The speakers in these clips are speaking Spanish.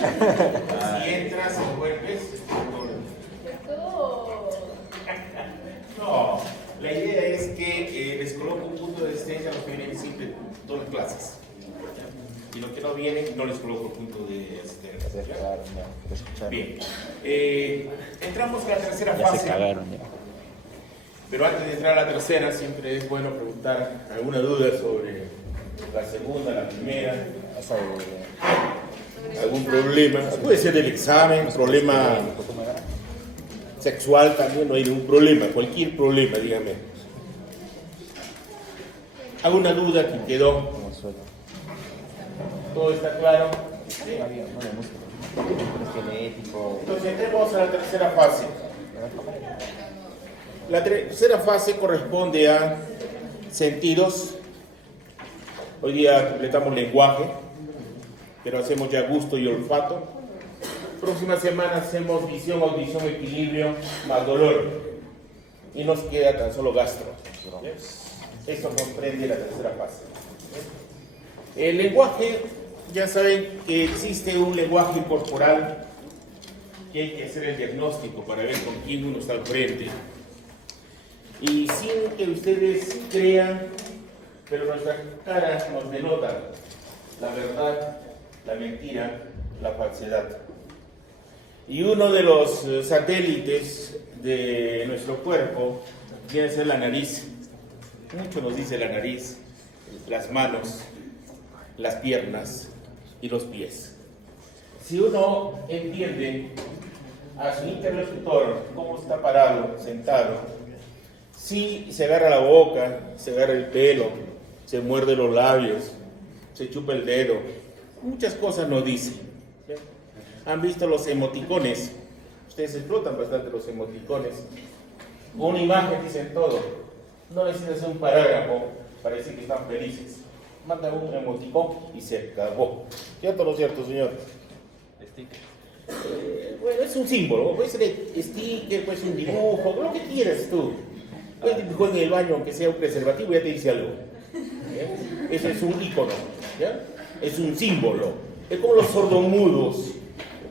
Si entras y vuelves, no, la idea es que les coloco un punto de asistencia a los que vienen siempre en todas las clases. Y los que no vienen, no les coloco punto de asistencia. Bien, entramos a la tercera fase. Pero antes de entrar a la tercera, siempre es bueno preguntar alguna duda sobre la segunda, la primera. Algún problema, puede ser del examen, problema sexual también, no hay ningún problema, cualquier problema, dígame. ¿Alguna duda que quedó? ¿Todo está claro? ¿Sí? Entonces entremos a la tercera fase. La tercera fase corresponde a sentidos. Hoy día completamos lenguaje, pero hacemos ya gusto y olfato. Próxima semana hacemos visión, audición, equilibrio, más dolor. Y nos queda tan solo gastro. Esto comprende la tercera fase. El lenguaje, ya saben que existe un lenguaje corporal que hay que hacer el diagnóstico para ver con quién uno está al frente. Y sin que ustedes crean, pero nuestra cara nos denota la verdad, la mentira, la falsedad. Y uno de los satélites de nuestro cuerpo viene a ser la nariz. Mucho nos dice la nariz, las manos, las piernas y los pies. Si uno entiende a su interlocutor cómo está parado, sentado, si se agarra la boca, se agarra el pelo, se muerde los labios, se chupa el dedo, muchas cosas nos dice. ¿Sí? ¿Han visto los emoticones? Ustedes explotan bastante los emoticones. Con una imagen dicen todo. No necesitan hacer un parágrafo para decir que están felices. Manda un emoticón y se acabó. ¿Cierto o no cierto, señor? Bueno, es un símbolo. Puede ser sticker, puede ser un dibujo, lo que quieras tú. Puedes dibujar en el baño, aunque sea un preservativo, ya te dice algo. ¿Ya? Eso es un ícono. ¿Ya? Es un símbolo. Es como los sordomudos.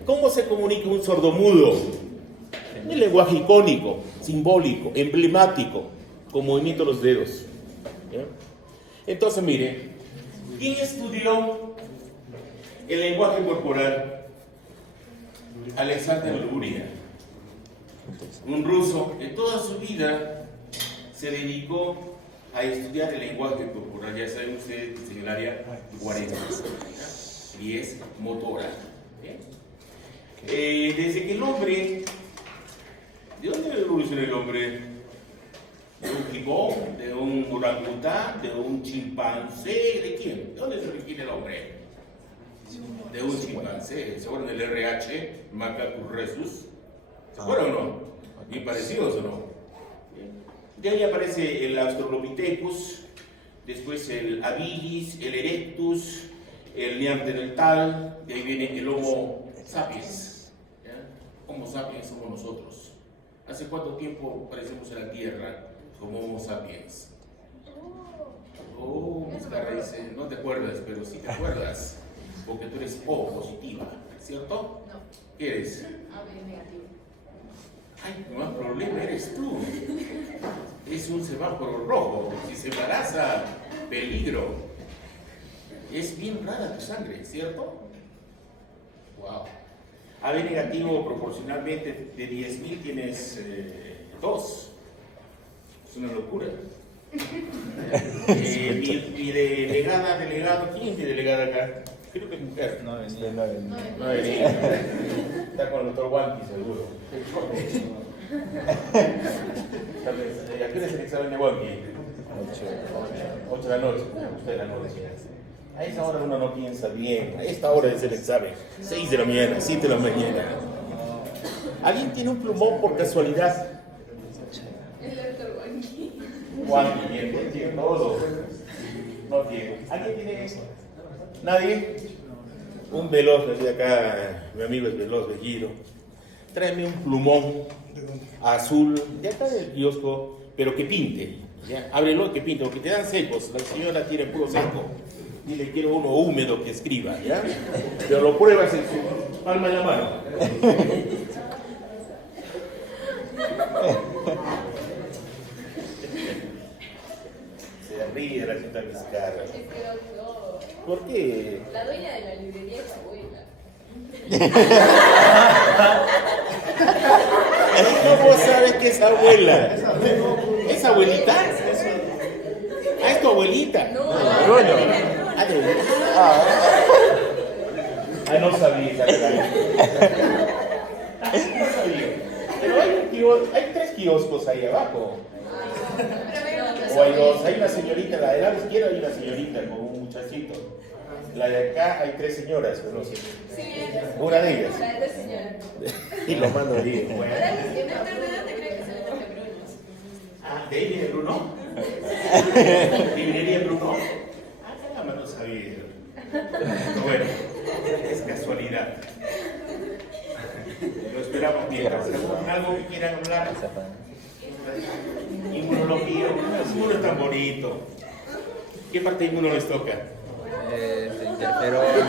¿Cómo se comunica un sordomudo? Un lenguaje icónico, simbólico, emblemático, con movimiento de los dedos. ¿Ya? Entonces, mire, ¿quién estudió el lenguaje corporal? Alexander Luria, un ruso que toda su vida se dedicó a estudiar el lenguaje corporal. Ya saben ustedes en el área 40, y es motora. Desde que el hombre, ¿de dónde evolucionó el hombre? ¿De un gibón? ¿De un orangután? ¿De un chimpancé? ¿De quién? ¿De dónde se origina el hombre? De un chimpancé. ¿Se acuerdan del RH? Macacus rhesus. ¿Se acuerdan o no? ¿Bien parecidos o no? De ahí aparece el Australopithecus, después el Habilis, el Erectus, el Neandertal, de ahí viene el Homo sapiens. ¿Ya? Homo sapiens somos nosotros. ¿Hace cuánto tiempo aparecemos en la Tierra como Homo sapiens? Oh, Vizcarra dice, no te acuerdas, pero sí te acuerdas, porque tú eres O positiva, ¿cierto? No. ¿Qué eres? AB negativo. Ay, no hay problema, eres tú. Es un semáforo rojo. Si se embaraza, peligro. Es bien rara tu sangre, ¿cierto? Wow. AB negativo proporcionalmente de 10.000 tienes 2. Es una locura. Y de delegado, ¿quién es de delegada acá? Creo que es mujer. No No venía. Está con el doctor Wanky, seguro. ¿A qué hora es el examen de Wanky? 8 de la noche. Usted de la noche. A esa hora uno no piensa bien. A esta hora es el examen. 6 de la mañana, 7 de la mañana. ¿Alguien tiene un plumón por casualidad? El doctor Wanky. Wanky, bien, tiene todo. No tiene. ¿Alguien tiene eso? ¿Nadie? Un veloz, decía acá, mi amigo es veloz, Bellido. Tráeme un plumón azul, de acá del kiosco, pero que pinte. ¿Ya? Ábrelo, que pinte, porque te dan secos. La señora tiene puro seco. Dile, quiero uno húmedo que escriba, ¿ya? Pero lo pruebas en su palma de la mano. Se ríe la señorita Vizcarra. Es que no. ¿Por qué? La dueña de la librería es abuela. ¿Cómo sabes que es abuela? ¿Es abuelita? Ah, es tu abuelita. No, Bruno. Ah, de verdad. Ah, no sabía esa verdad. No sabía. Pero hay 3 kioscos ahí abajo. O hay 2. Hay una señorita, la del lado izquierdo hay una señorita con un muchachito. La de acá hay 3 señoras, pero no sé. Sí, Una de ellas. la de señora. Y lo mando ahí. Bueno. ¿Verdad que en enfermedad te cree que se le toca Bruno? Ah, ¿de ahí viene Bruno? ¿Librería Bruno? Ah, caramba, no sabía. Bueno, es casualidad. Lo esperamos mientras. ¿Algo que quieran hablar? Inmunología. Inmuno es tan bonito. ¿Qué parte de inmuno les toca? ¿Qué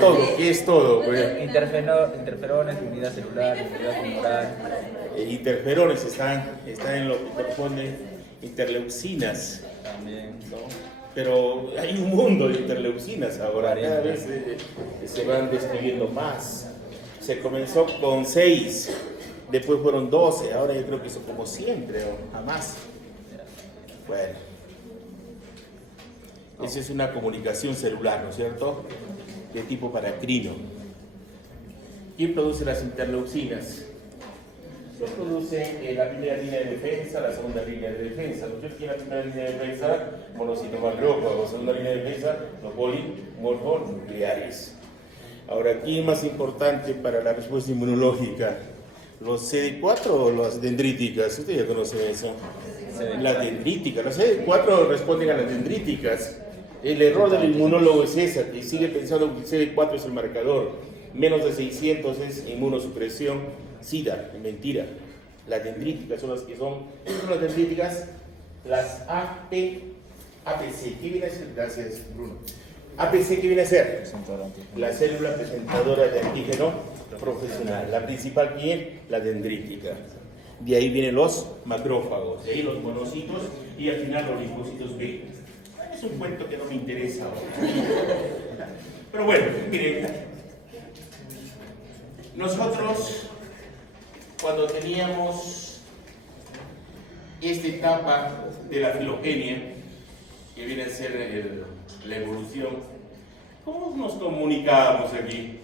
todo? ¿Qué es todo? Pues, Interferones, inmunidad celular, inmunidad tumoral. interferones están en lo que corresponde interleucinas. También. ¿No? Pero hay un mundo de interleucinas ahora, cada vez se van describiendo más. Se comenzó con 6, después fueron 12, ahora yo creo que son como 100, creo, a más. Bueno, esa es una comunicación celular, ¿no es cierto? De tipo paracrino. ¿Quién produce las interleucinas? Se produce la primera línea de defensa, la segunda línea de defensa. ¿No? ¿Quién la primera línea de defensa? Monocitos macrófagos. Segunda línea de defensa, los polimorfonucleares. Ahora, ¿quién es más importante para la respuesta inmunológica? ¿Los CD4 o las dendríticas? Ustedes ya conocen eso. Las dendríticas. Los CD4 responden a las dendríticas. El error del inmunólogo es ese, que sigue pensando que el CD4 es el marcador. Menos de 600 es inmunosupresión. SIDA, mentira. Las dendríticas son las que son. ¿Qué son las dendríticas? Las APC. ¿Qué viene a ser? Gracias, Bruno. APC, ¿qué viene a ser? La célula presentadora de antígeno profesional. La principal, ¿quién? La dendrítica. De ahí vienen los macrófagos, de ahí los monocitos y al final los linfocitos B. Es un cuento que no me interesa ahora. Pero bueno, miren. Nosotros, cuando teníamos esta etapa de la filogenia, que viene a ser la evolución, ¿cómo nos comunicábamos aquí?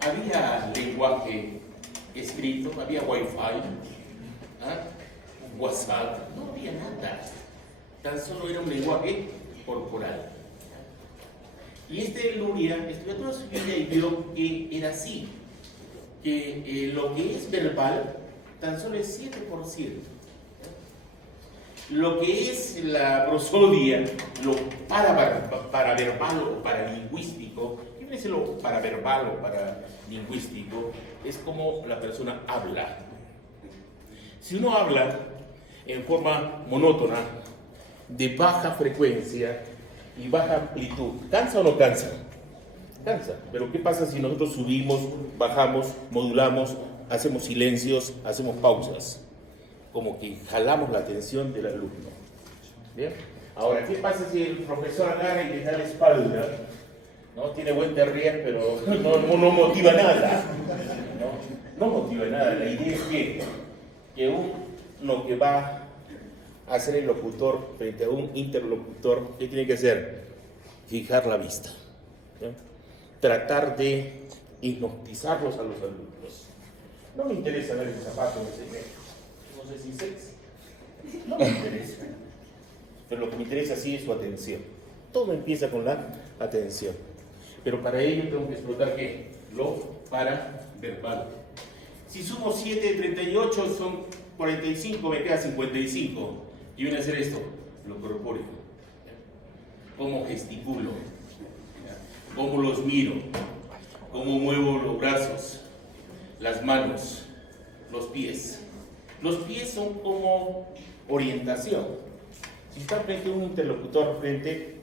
Había lenguaje escrito, había wifi, WhatsApp, no había nada, tan solo era un lenguaje corporal. Y Luria estudió toda su vida y vio que era así, que lo que es verbal tan solo es 7%. Lo que es la prosodia, lo paraverbal o paralingüístico, ¿qué viene a ser lo paraverbal o paralingüístico? Es como la persona habla. Si uno habla en forma monótona, de baja frecuencia y baja amplitud, ¿cansa o no cansa? Cansa. Pero ¿qué pasa si nosotros subimos, bajamos, modulamos, hacemos silencios, hacemos pausas? Como que jalamos la atención del alumno. ¿Bien? Ahora, ¿qué pasa si el profesor agarra y le da la espalda? ¿No? Tiene buen terrier, pero no motiva nada. No motiva nada. La idea es que uno que va a ser el locutor frente a un interlocutor, ¿qué tiene que hacer? Fijar la vista. ¿Sí? Tratar de hipnotizarlos a los alumnos. No me interesa ver el zapato de 6 metros. No sé si 6. No me interesa. Pero lo que me interesa sí es su atención. Todo empieza con la atención. Pero para ello tengo que explotar ¿qué? Lo paraverbal. Si sumo 7 de 38 son 45, me queda 55. Y viene a hacer esto, lo corpóreo. Cómo gesticulo, cómo los miro, cómo muevo los brazos, las manos, los pies. Los pies son como orientación. Si está frente a un interlocutor, frente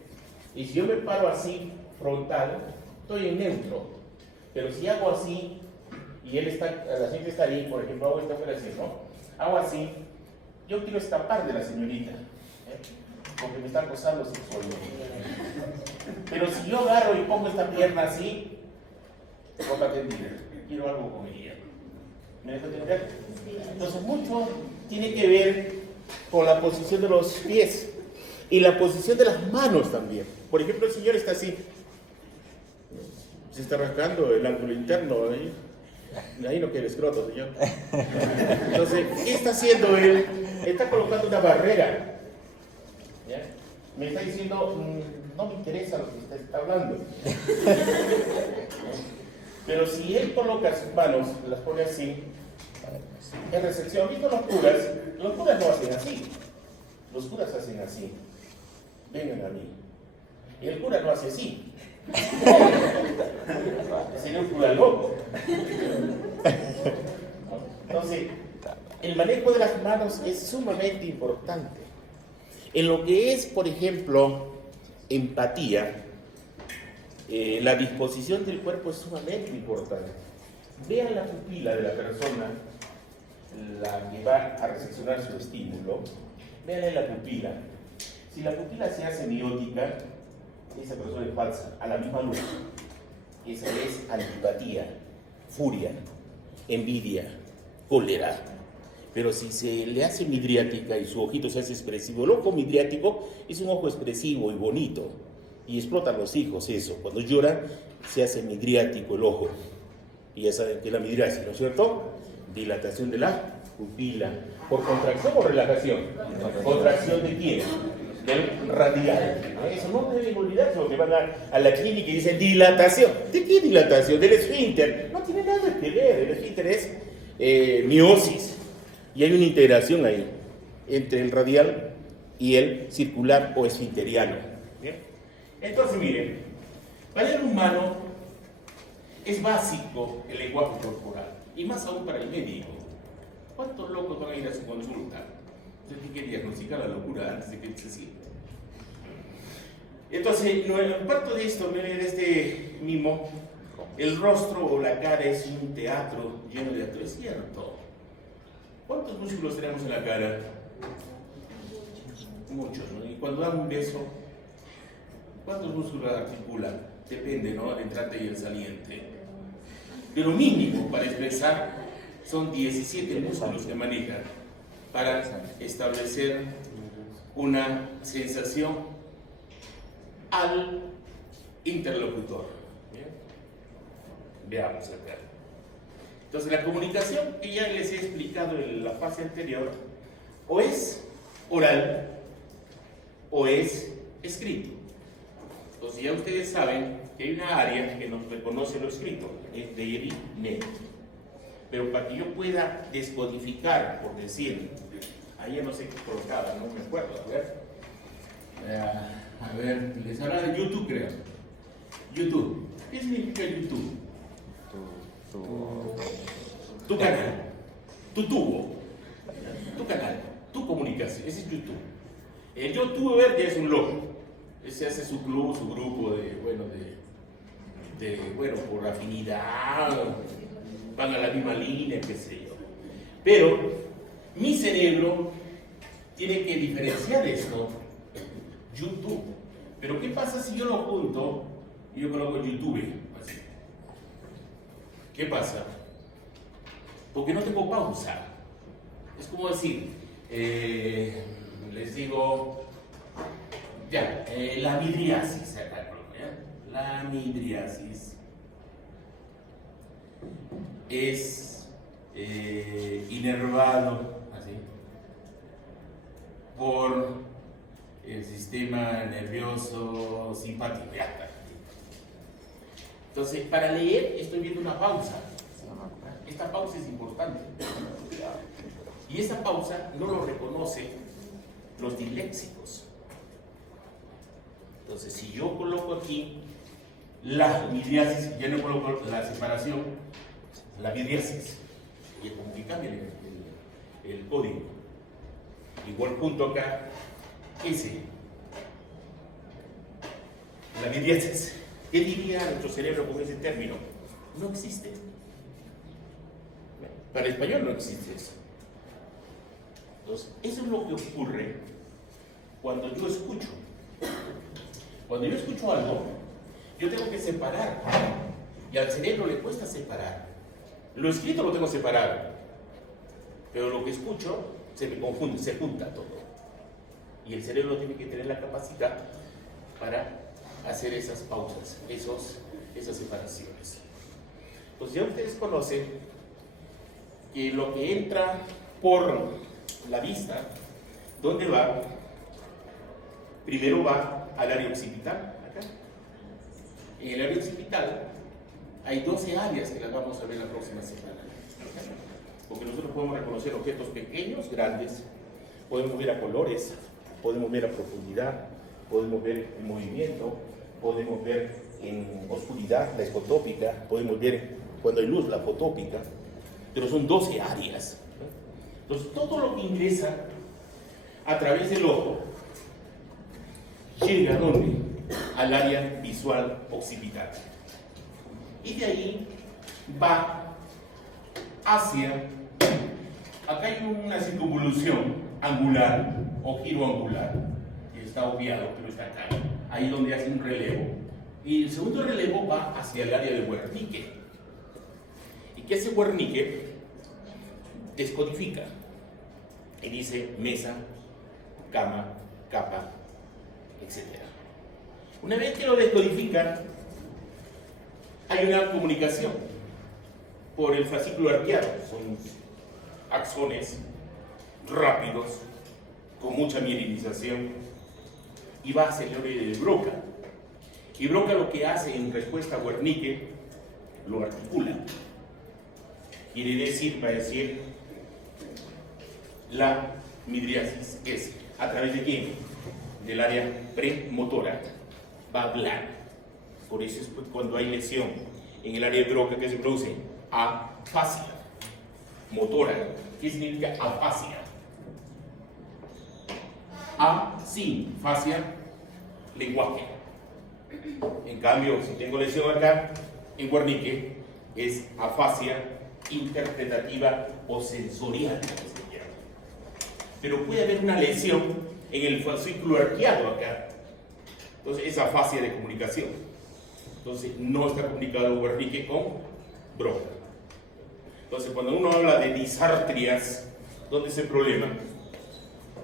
Y si yo me paro así, frontal, estoy en neutro. Pero si hago así, y la gente está ahí, por ejemplo, hago esta operación, ¿no? Hago así, yo quiero escapar de la señorita, porque me está acosando sexualmente. Pero si yo agarro y pongo esta pierna así, boca tendida, quiero algo con ella. ¿Me dejo entender? Entonces, mucho tiene que ver con la posición de los pies y la posición de las manos también. Por ejemplo, el señor está así, se está rascando el ángulo interno ahí no quiere escroto, señor. Entonces, ¿qué está haciendo él? Está colocando una barrera. ¿Ya? Me está diciendo, no me interesa lo que usted está hablando. Pero si él coloca sus manos, las pone así, en recepción, ¿visto los curas no hacen así. Los curas hacen así. Vengan a mí. Y el cura no hace así. Sería un cura loco. Entonces, el manejo de las manos es sumamente importante. En lo que es, por ejemplo, empatía, la disposición del cuerpo es sumamente importante. Vean la pupila de la persona, la que va a recepcionar su estímulo. Vean la pupila. Si la pupila se hace miótica, esa persona es falsa, a la misma luz. Esa es antipatía, furia, envidia, cólera. Pero si se le hace midriática y su ojito se hace expresivo, el ojo midriático es un ojo expresivo y bonito. Y explotan los hijos eso. Cuando lloran, se hace midriático el ojo. Y ya saben que es la midriasis, ¿no es cierto? Dilatación de la pupila. ¿Por contracción o relajación? ¿Contracción de quién? Del radial. Eso no deben olvidarse porque van a la clínica y dicen dilatación. ¿De qué dilatación? Del esfínter. No tiene nada que ver. El esfínter es miosis. Y hay una integración ahí entre el radial y el circular o esfinteriano. ¿Bien? Entonces, miren, para el humano es básico el lenguaje corporal, y más aún para el médico. ¿Cuántos locos van a ir a su consulta? Usted tiene que diagnosticar la locura antes de que se sienta. Entonces, parte de esto, miren, este mimo, el rostro o la cara es un teatro lleno de acto, es cierto. ¿Cuántos músculos tenemos en la cara? Muchos, ¿no? Y cuando dan un beso, ¿cuántos músculos articulan? Depende, ¿no? El entrante y el saliente. Pero mínimo para expresar son 17 músculos que manejan para establecer una sensación al interlocutor. ¿Bien? Veamos acá. Entonces, la comunicación que ya les he explicado en la fase anterior, o es oral o es escrito. Entonces, ya ustedes saben que hay una área que nos reconoce lo escrito, es de IRINE. Pero para que yo pueda descodificar, por decir, ahí ya no sé qué colocaba, no me acuerdo, a ver, les hablaba de YouTube, creo. YouTube. ¿Qué significa YouTube? Tu canal, tu tubo, tu canal, tu comunicación, ese es YouTube. El youtuber ya es un loco, ese hace su club, su grupo bueno, por afinidad, van a la misma línea, qué sé yo. Pero mi cerebro tiene que diferenciar esto, YouTube. Pero ¿qué pasa si yo lo junto y yo coloco YouTube? Así. ¿Qué pasa? Porque no tengo pausa. Es como decir, les digo, ya, la midriasis, acá, ¿ya? La midriasis es inervado, así, por el sistema nervioso simpático. Ya está. Entonces, para leer estoy viendo una pausa. Esta pausa es importante. Y esa pausa no lo reconocen los disléxicos. Entonces, si yo coloco aquí la midriasis, ya no coloco la separación, la midriasis, y es como que cambia el código. Igual punto acá, ese. La midriasis. ¿Qué diría nuestro cerebro con ese término? No existe. Para el español no existe eso. Entonces, eso es lo que ocurre cuando yo escucho. Cuando yo escucho algo, yo tengo que separar. Y al cerebro le cuesta separar. Lo escrito lo tengo separado. Pero lo que escucho se me confunde, se junta todo. Y el cerebro tiene que tener la capacidad para hacer esas pausas, esas separaciones. Pues ya ustedes conocen que lo que entra por la vista, ¿dónde va? Primero va al área occipital, acá. En el área occipital hay 12 áreas que las vamos a ver la próxima semana. Porque nosotros podemos reconocer objetos pequeños, grandes, podemos ver a colores, podemos ver a profundidad, podemos ver en movimiento, podemos ver en oscuridad, la escotópica, podemos ver cuando hay luz, la fotópica, pero son 12 áreas. Entonces, todo lo que ingresa a través del ojo llega, ¿dónde? Al área visual occipital. Y de ahí va hacia, acá hay una circunvolución angular o giro angular, que está obviado, pero está acá, ahí donde hace un relevo. Y el segundo relevo va hacia el área de Wernicke. ¿Y qué hace Wernicke? Descodifica y dice mesa, cama, capa, etc. Una vez que lo descodifica, hay una comunicación por el fascículo arqueado. Son axones rápidos, con mucha mielinización, y va hacia el área de Broca. Y Broca lo que hace en respuesta a Wernicke, lo articula. Quiere decir, va a decir, la midriasis es, ¿a través de quién? Del área premotora, va a hablar. Por eso es cuando hay lesión en el área de Broca que se produce afasia motora. ¿Qué significa afasia? A, sin, fascia, lenguaje. En cambio, si tengo lesión acá, en Wernicke, es afasia interpretativa o sensorial. Pero puede haber una lesión en el fascículo arqueado acá. Entonces, es afasia de comunicación. Entonces, no está comunicado Wernicke con Broca. Entonces, cuando uno habla de disartrias, ¿dónde es el problema?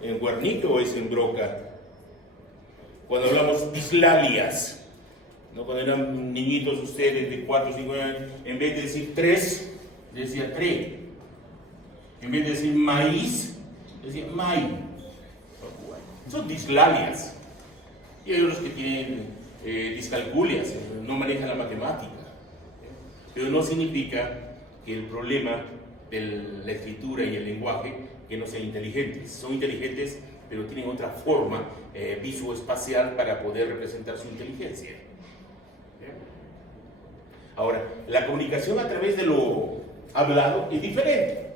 ¿En Wernicke o es en Broca? Cuando hablamos dislalias, ¿no? Cuando eran niñitos ustedes de 4 o 5 años, en vez de decir 3, decía 3. En vez de decir maíz, decía may. Son dislalias. Y hay otros que tienen discalculias, no manejan la matemática. Pero no significa que el problema de la escritura y el lenguaje que no sean inteligentes. Son inteligentes, pero tienen otra forma visoespacial para poder representar su inteligencia. Ahora, la comunicación a través de lo hablado es diferente.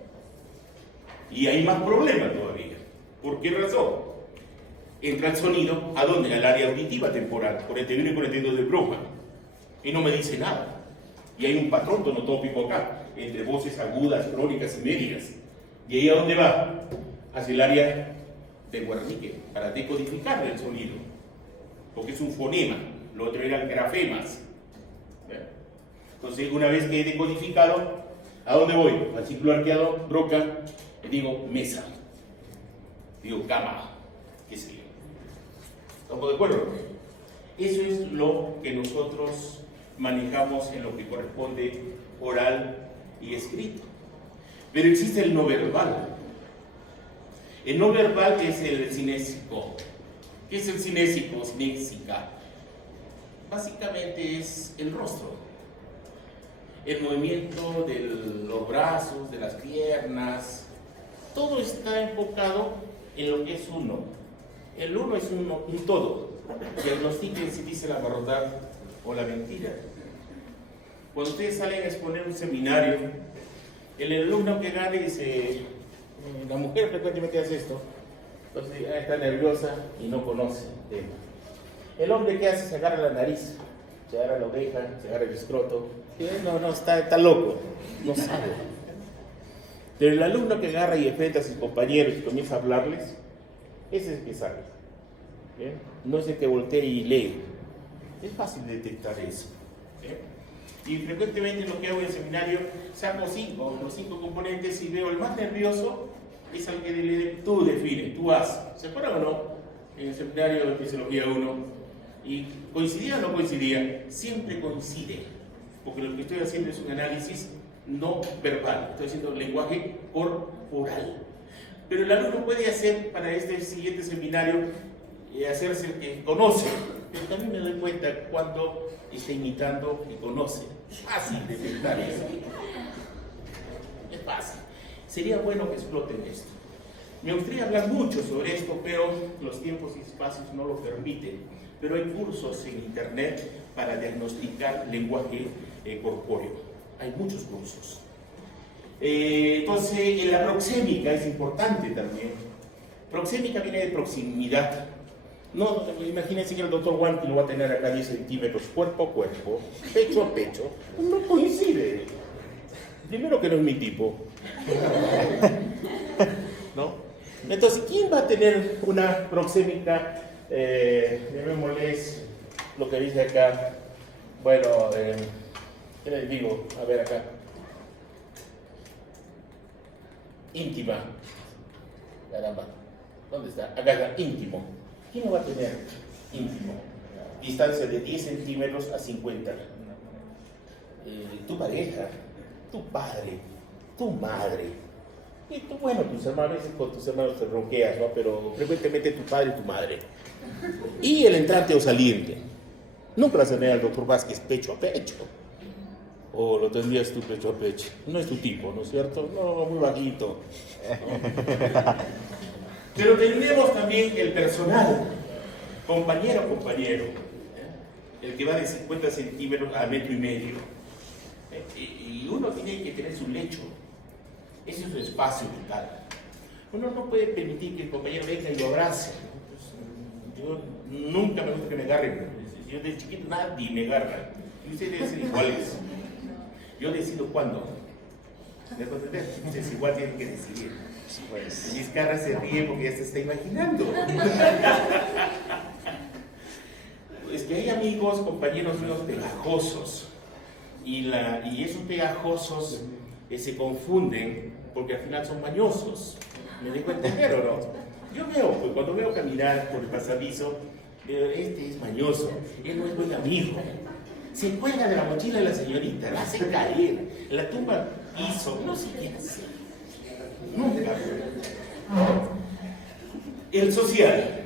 Y hay más problemas todavía. ¿Por qué razón? Entra el sonido, ¿a dónde? Al área auditiva temporal, 41 y 42 de Broca. Y no me dice nada. Y hay un patrón tonotópico acá, entre voces agudas, crónicas y medias. ¿Y ahí a dónde va? Hacia el área de Wernicke, para decodificar el sonido. Porque es un fonema, lo otro eran grafemas. Entonces, una vez que he decodificado, ¿a dónde voy? Al ciclo arqueado, Broca, y digo mesa, digo cama, qué sé yo. ¿Estamos de acuerdo? Eso es lo que nosotros manejamos en lo que corresponde oral y escrito. Pero existe el no verbal. El no verbal es el cinésico. ¿Qué es el cinésico? Cinésica. Básicamente es el rostro. El movimiento de los brazos, de las piernas. Todo está enfocado en lo que es uno. El uno es un todo. Diagnostiquen si dice la verdad o la mentira. Cuando ustedes salen a exponer un seminario, el alumno que gane dice, la mujer frecuentemente hace esto, entonces está nerviosa y no conoce el tema. El hombre que hace se agarra la nariz, se agarra la oreja, se agarra el escroto. No, está loco, no sabe. Pero el alumno que agarra y enfrenta a sus compañeros y comienza a hablarles, ese es el que sabe. ¿Bien? No es el que voltea y lee. Es fácil detectar eso. ¿Bien? Y frecuentemente lo que hago en el seminario, saco los 5 componentes y veo el más nervioso, es al que tú defines, tú haces. ¿Se acuerdan o no? En el seminario de Fisiología 1. Y coincidía o no coincidía, siempre coincide. Porque lo que estoy haciendo es un análisis no verbal, estoy haciendo lenguaje corporal. Pero el alumno puede hacer para este siguiente seminario, hacerse el que conoce, pero también me doy cuenta cuando está imitando y conoce. Es fácil detectar eso. Es fácil. Sería bueno que exploten esto. Me gustaría hablar mucho sobre esto, pero los tiempos y espacios no lo permiten. Pero hay cursos en internet para diagnosticar lenguaje corpóreo. Hay muchos cursos. Entonces, la proxémica es importante también. Proxémica viene de proximidad. No, imagínense que el doctor Wanty lo va a tener acá 10 centímetros, cuerpo a cuerpo, pecho a pecho. No coincide. Primero que no es mi tipo. ¿No? Entonces, ¿quién va a tener una proxémica? Llamémosles lo que dice acá. Bueno, ¿qué les digo? A ver acá. Íntima. Caramba. ¿Dónde está? Acá está, íntimo. ¿Quién lo va a tener? Íntimo. Distancia de 10 centímetros a 50. Tu pareja, tu padre, tu madre. Y tú, bueno, tus hermanos, a veces con tus hermanos te ronqueas, ¿no? Pero frecuentemente tu padre y tu madre. Y el entrante o saliente. Nunca vas a tener al doctor Vázquez pecho a pecho. O lo tendrías tú pecho a pecho. No es tu tipo, ¿no es cierto? No, muy bajito. ¿No? Pero tenemos también el personal, compañero, el que va de 50 centímetros a 1,5 metros. Y uno tiene que tener su lecho. Ese es su espacio vital. Uno no puede permitir que el compañero venga y lo abrace. Pues, yo nunca me gusta que me agarren. Yo de chiquito nadie me agarra. Y ustedes iguales. Yo decido cuándo. ¿Me puedo entender? Ustedes igual tienen que decidir. Pues. Mis caras se ríen porque ya se está imaginando. Es que hay amigos, compañeros míos pegajosos. Y esos pegajosos se confunden porque al final son mañosos. ¿Me dejo entender o no? Yo veo, pues cuando veo caminar por el pasadizo, este es mañoso, él no es buen amigo. Se cuelga de la mochila de la señorita, la hace caer, la tumba al piso, no sé qué hacer. Nunca. El social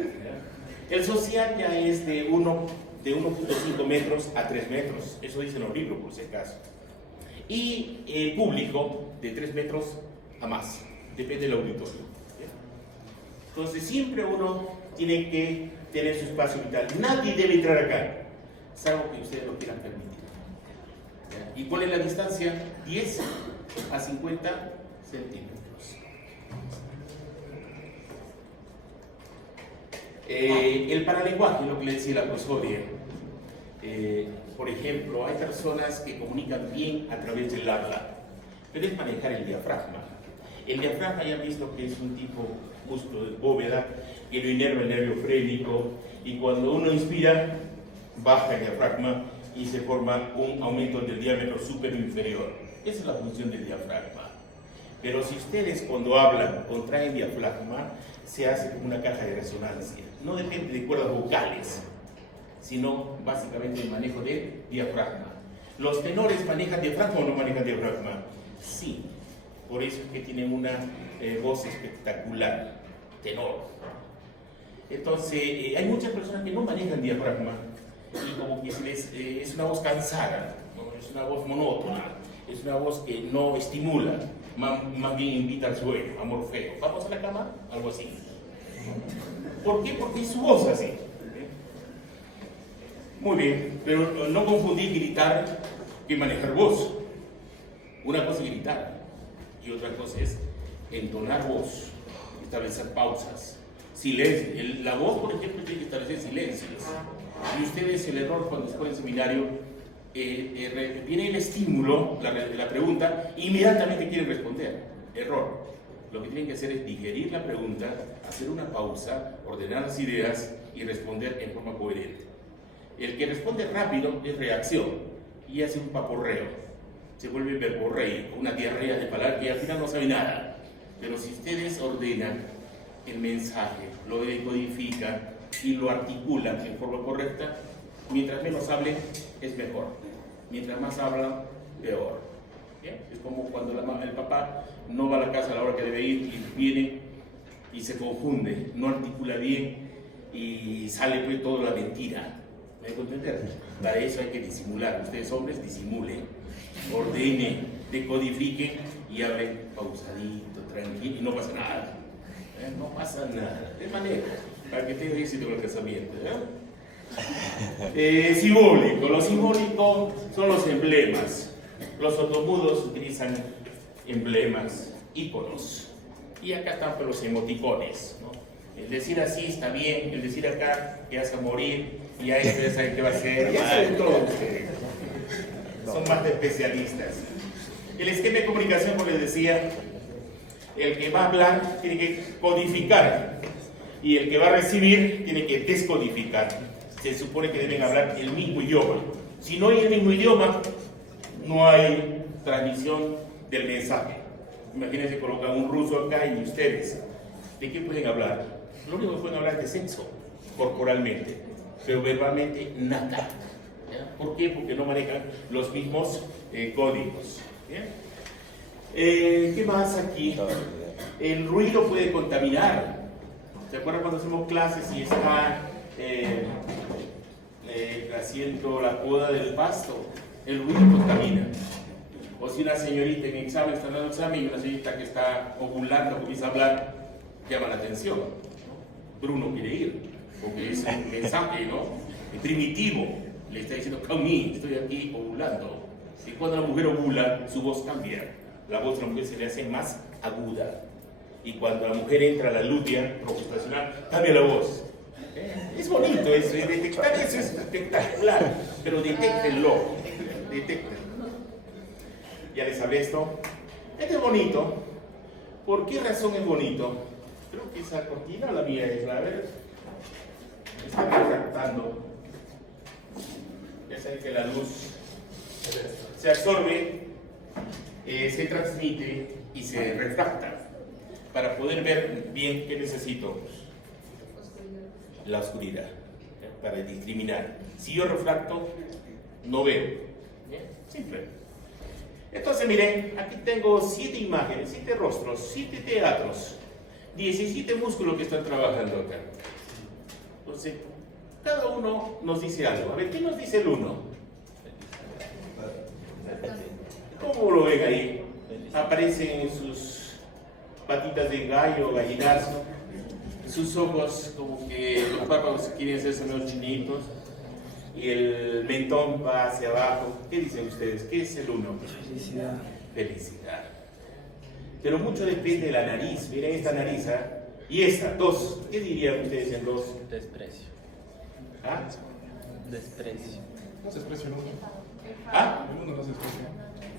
ya es de 1.5 metros a 3 metros, eso dicen los libros por si acaso. Y el público de 3 metros a más, depende del auditorio. Entonces siempre uno tiene que tener su espacio vital. Nadie debe entrar acá, salvo que ustedes lo quieran permitir. ¿Y cuál es la distancia? 10 a 50 centímetros. El paralenguaje, lo que le decía la profesora. Por ejemplo, hay personas que comunican bien a través del habla, pero es manejar el diafragma. El diafragma ya han visto que es un tipo músculo de bóveda que lo inerva el nervio frénico, y cuando uno inspira, baja el diafragma y se forma un aumento del diámetro superior e inferior. Esa es la función del diafragma. Pero si ustedes cuando hablan contraen diafragma, se hace como una caja de resonancia. No depende de cuerdas vocales, sino básicamente el manejo del diafragma. ¿Los tenores manejan diafragma o no manejan diafragma? Sí, por eso es que tienen una voz espectacular, tenor. Entonces, hay muchas personas que no manejan diafragma y como que es una voz cansada, ¿no? Es una voz monótona, es una voz que no estimula, más bien invita al sueño, a Morfeo. ¿Vamos a la cama? Algo así. ¿Por qué? Porque es su voz así. Muy bien, pero no confundir gritar que manejar voz. Una cosa es gritar y otra cosa es entonar voz, establecer pausas, silencio. La voz, por ejemplo, tiene que establecer silencios. Y ustedes, el error cuando se pone en seminario, viene el estímulo, la pregunta, e inmediatamente quieren responder. Error. Lo que tienen que hacer es digerir la pregunta, hacer una pausa, ordenar las ideas y responder en forma coherente. El que responde rápido es reacción y hace un paporreo. Se vuelve verborrei, una diarrea de palabras que al final no sabe nada. Pero si ustedes ordenan el mensaje, lo decodifican y lo articulan en forma correcta, mientras menos hablen es mejor. Mientras más hablan, peor. ¿Bien? Es como cuando el papá no va a la casa a la hora que debe ir y viene y se confunde, no articula bien y sale pues toda la mentira. ¿Me dejo entender? Para eso hay que disimular. Ustedes hombres disimulen, ordenen, decodifiquen y hablen pausadito, tranquilo y no pasa nada. No pasa nada. De manera, para que tengan éxito con el casamiento. Simbólico. Lo simbólico son los emblemas. Los sordomudos utilizan emblemas, íconos. Y acá están pues, los emoticones, ¿no? El decir así está bien, el decir acá ya vas a morir, y ahí ustedes saben qué va a hacer, ya saben todo ustedes. Son más de especialistas. El esquema de comunicación, como les decía, el que va a hablar tiene que codificar y el que va a recibir tiene que descodificar. Se supone que deben hablar el mismo idioma. Si no hay el mismo idioma, no hay transmisión del mensaje. Imagínense colocan un ruso acá y ustedes, ¿de qué pueden hablar? Lo único que pueden hablar es de sexo, corporalmente, pero verbalmente nada. ¿Ya? ¿Por qué? Porque no manejan los mismos códigos. ¿Ya? ¿Qué más aquí? El ruido puede contaminar. ¿Se acuerdan cuando hacemos clases y está haciendo la poda del pasto? El ruido contamina. O si una señorita en examen está dando examen y una señorita que está ovulando comienza a hablar, llama la atención. Bruno quiere ir, porque es un mensaje, ¿no? Primitivo. Le está diciendo, come in, estoy aquí ovulando. Y cuando la mujer ovula, su voz cambia. La voz de la mujer se le hace más aguda. Y cuando la mujer entra a la lutea proputacional, cambia la voz. Es bonito eso, detectar eso es espectacular, pero detéctenlo, detéctenlo. Ya les hablé esto. Este es bonito. ¿Por qué razón es bonito? Creo que esa cortina, la mía es la, a ver, está refractando. Ya saben que la luz se absorbe, se transmite y se refracta. Para poder ver bien qué necesito, la oscuridad, para discriminar. Si yo refracto, no veo. ¿Bien? Simple. Entonces, miren, aquí tengo 7 imágenes, 7 rostros, 7 teatros, 17 músculos que están trabajando acá. Entonces, cada uno nos dice algo. A ver, ¿qué nos dice el uno? ¿Cómo lo ven ahí? Aparecen sus patitas de gallo, gallinazo, sus ojos como que los párpados quieren hacerse unos chinitos y el mentón va hacia abajo. ¿Qué dicen ustedes? ¿Qué es el uno? Felicidad. Felicidad. Pero mucho depende de la nariz. Miren esta nariz, ¿eh? Y esta, 2. ¿Qué dirían ustedes en 2? Desprecio. ¿Ah? Desprecio. No se desprecia el uno. ¿Ah? El uno no se desprecia.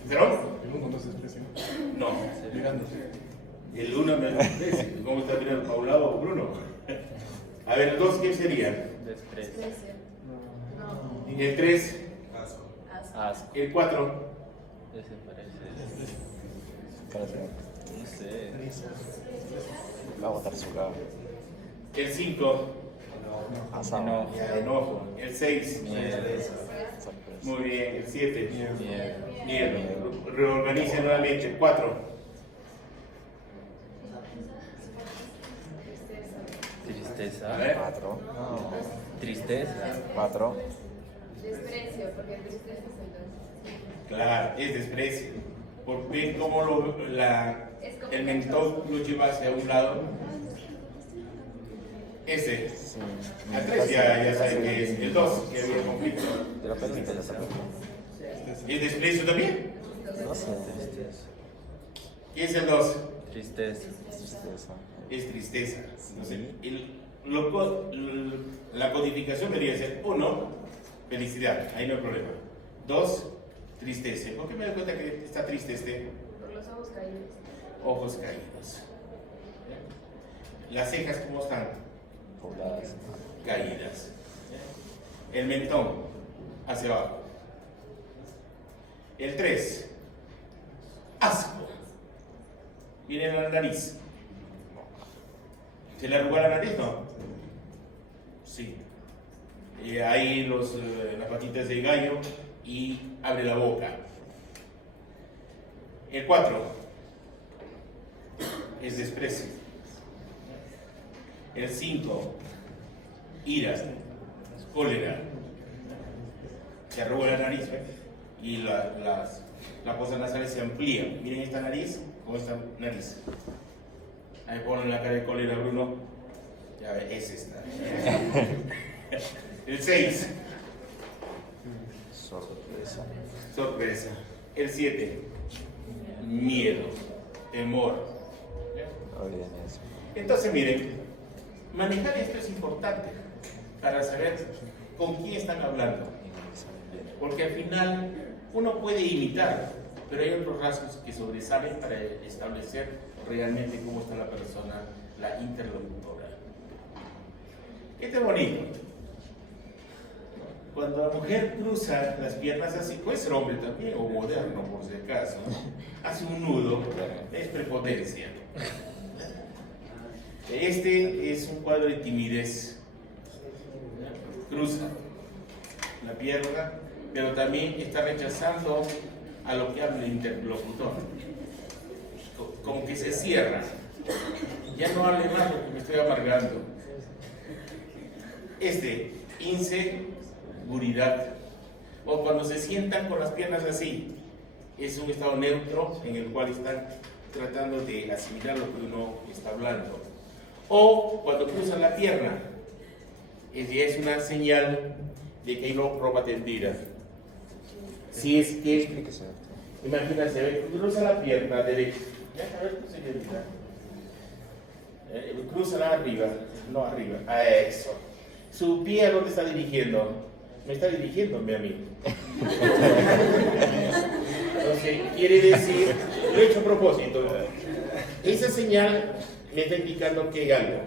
¿Pero? El uno no se desprecia. No. Mirándose. El 1 me desprecia. ¿Cómo está mirando Paula o Bruno? A ver, el 2, ¿qué sería? Desprecio. Y el 3, Asco. el 4, Desaparece. No sé. Va a botar su lado. el 5, Asado. Enojo. ya, enojo, el 6, Miedo. muy bien, el 7, Miedo. miedo, reorganice nuevamente, el 4, Tristeza. a ver, 4. Tristeza. 4. Desprecio, porque el tristeza es entonces. claro, es desprecio, porque ven cómo el mentón lo lleva hacia un lado, ese, Sí. el 3 ya saben que es, el 2, que había conflicto, Te lo permite la salud. ¿es desprecio también? No sé. Tristeza. ¿Qué es el 2? Tristeza. Tristeza. Es tristeza. Entonces, La codificación debería ser 1, felicidad, ahí no hay problema. 2, tristeza. ¿Por qué me doy cuenta que está triste este? Por los ojos caídos. Ojos caídos. Las cejas, ¿cómo están? Pobladas. Caídas. El mentón hacia abajo. El 3, asco. Viene a la nariz. ¿Se le arruga la nariz? No. Sí. Ahí las patitas de gallo y abre la boca. El 4 es desprecio. El 5, ira, cólera. Se arruga la nariz, ¿ves? Y las fosas nasales se amplían. Miren esta nariz con esta nariz. Ahí ponen la cara de cólera, Bruno. Ya ves, es esta. El 6, Sorpresa. sorpresa. El 7, miedo, temor. Olviden eso. Entonces, miren, manejar esto es importante para saber con quién están hablando. Porque al final uno puede imitar, pero hay otros rasgos que sobresalen para establecer realmente cómo está la persona, la interlocutora. Este es bonito. Cuando la mujer cruza las piernas así, puede ser hombre también, o moderno por si acaso, hace un nudo, es prepotencia. Este es un cuadro de timidez. Cruza la pierna, pero también está rechazando a lo que habla el interlocutor. Como que se cierra. Ya no hable más porque me estoy amargando. Inseguridad. O cuando se sientan con las piernas así, es un estado neutro en el cual están tratando de asimilar lo que uno está hablando. O cuando cruzan la pierna, es una señal de que hay ropa tendida. Si es que, Explíquese. imagínate, cruza la pierna derecha. Ya, a ver, señorita. Crúzala arriba, no arriba, a eso. ¿Su pie a dónde está dirigiendo? Me está dirigiéndome a mí. Entonces, quiere decir, lo he hecho a propósito. Esa señal me está indicando que hay algo,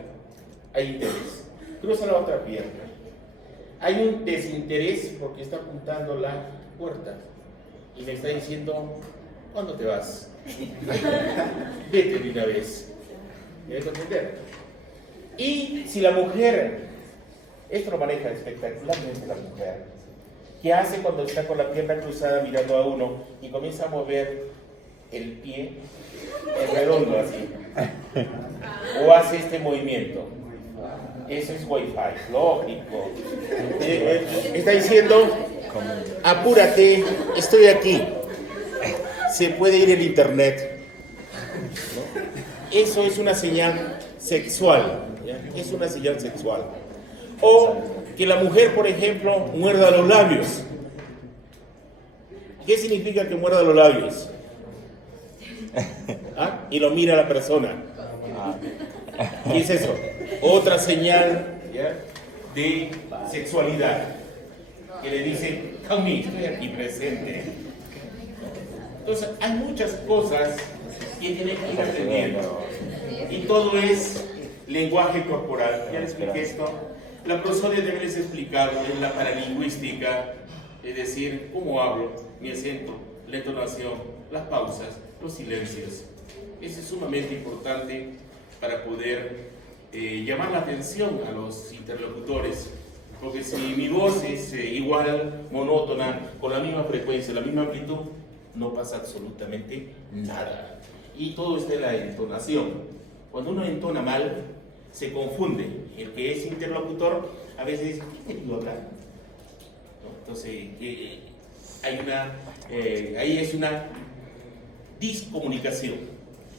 hay interés. Cruza la otra pierna. Hay un desinterés porque está apuntando la puerta y me está diciendo, ¿cuándo te vas? Vete de una vez. ¿Debes entender? Y si la mujer, esto lo maneja espectacularmente la mujer, ¿qué hace cuando está con la pierna cruzada mirando a uno y comienza a mover el pie en redondo así? O hace este movimiento. Eso es Wi-Fi, lógico. Está diciendo, apúrate, estoy aquí. Se puede ir el internet. Eso es una señal sexual. ¿Ya? Es una señal sexual. O que la mujer, por ejemplo, muerda los labios. ¿Qué significa que muerda los labios? ¿Ah? Y lo mira a la persona. ¿Qué es eso? Otra señal, ¿ya?, de sexualidad. Que le dice, Cami, estoy aquí presente. Entonces, hay muchas cosas que tienen que ir atendiendo. Y todo es lenguaje corporal. Ya les expliqué esto. La prosodia también les he explicado, es la paralingüística, es decir, cómo hablo, mi acento, la entonación, las pausas, los silencios. Eso es sumamente importante para poder llamar la atención a los interlocutores, porque si mi voz es igual, monótona, con la misma frecuencia, la misma amplitud, no pasa absolutamente nada. Y todo está en la entonación. Cuando uno entona mal, se confunde. El que es interlocutor a veces dice, ¿qué te digo hablar? ¿No? Entonces, ahí es una discomunicación.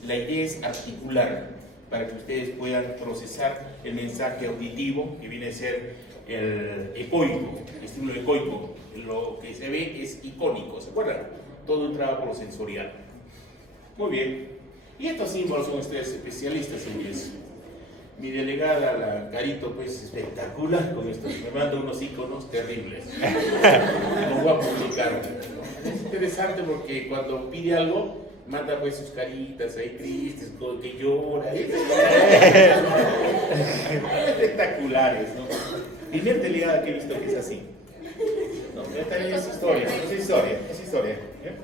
La idea es articular para que ustedes puedan procesar el mensaje auditivo, que viene a ser el ecoico, el estímulo ecoico. Lo que se ve es icónico, ¿se acuerdan? Todo entraba por lo sensorial. Muy bien. Y estos símbolos son ustedes especialistas en eso. Mi delegada, la Carito, pues espectacular con esto. Me manda unos iconos terribles. Los voy a publicar. Es interesante porque cuando pide algo, manda pues sus caritas ahí tristes, que llora. Espectaculares, ¿no? Primer delegada que he visto que es así. No, esta es historia, es historia. ¿Eh?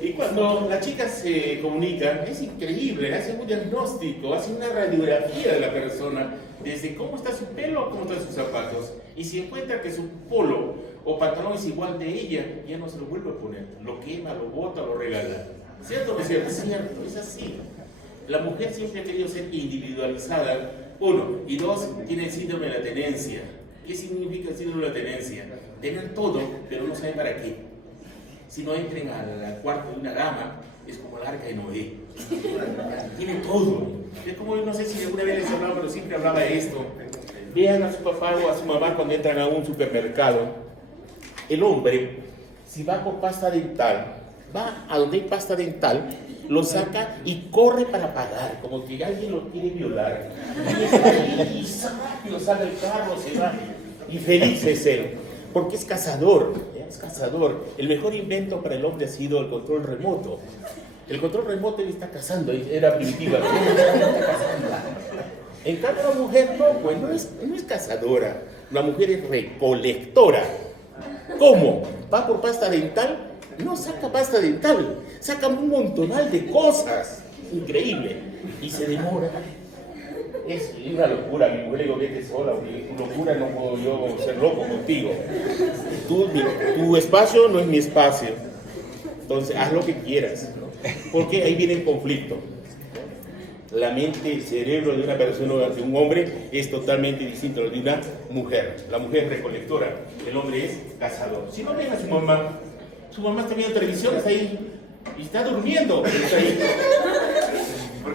Y cuando las chicas se comunican, es increíble, hacen un diagnóstico, hacen una radiografía de la persona, desde cómo está su pelo a cómo están sus zapatos. Y si encuentra que su polo o pantalón es igual de ella, ya no se lo vuelve a poner. Lo quema, lo bota, lo regala. ¿Cierto o no es cierto? Es cierto, es así. La mujer siempre ha querido ser individualizada, uno. Y dos, tiene el síndrome de la tenencia. ¿Qué significa el síndrome de la tenencia? Tener todo, pero no saben para qué. Si no entren al cuarto de una dama, es como el arca de Noé. Tiene todo. Es como, no sé si alguna vez les hablaba, pero siempre hablaba de esto. Vean a su papá o a su mamá cuando entran a un supermercado. El hombre, si va por pasta dental, va a donde hay pasta dental, lo saca y corre para pagar, como que alguien lo quiere violar. Y está ahí, y rápido sale el carro, se va. Y feliz es él, porque es cazador. Es cazador. El mejor invento para el hombre ha sido el control remoto. El control remoto él está cazando, era primitiva. En cambio la mujer no, pues no es cazadora. La mujer es recolectora. ¿Cómo? Va por pasta dental, no saca pasta dental, saca un montonal de cosas. Increíble. Y se demora. Es una locura, mi mujer le digo, vete sola, porque tu locura no puedo yo ser loco contigo. Tu espacio no es mi espacio. Entonces, haz lo que quieras, ¿no? Porque ahí viene el conflicto. La mente, el cerebro de una persona, de un hombre, es totalmente distinto al de una mujer. La mujer es recolectora, el hombre es cazador. Si no ven a su mamá está viendo televisión, está ahí, y está durmiendo, está ahí.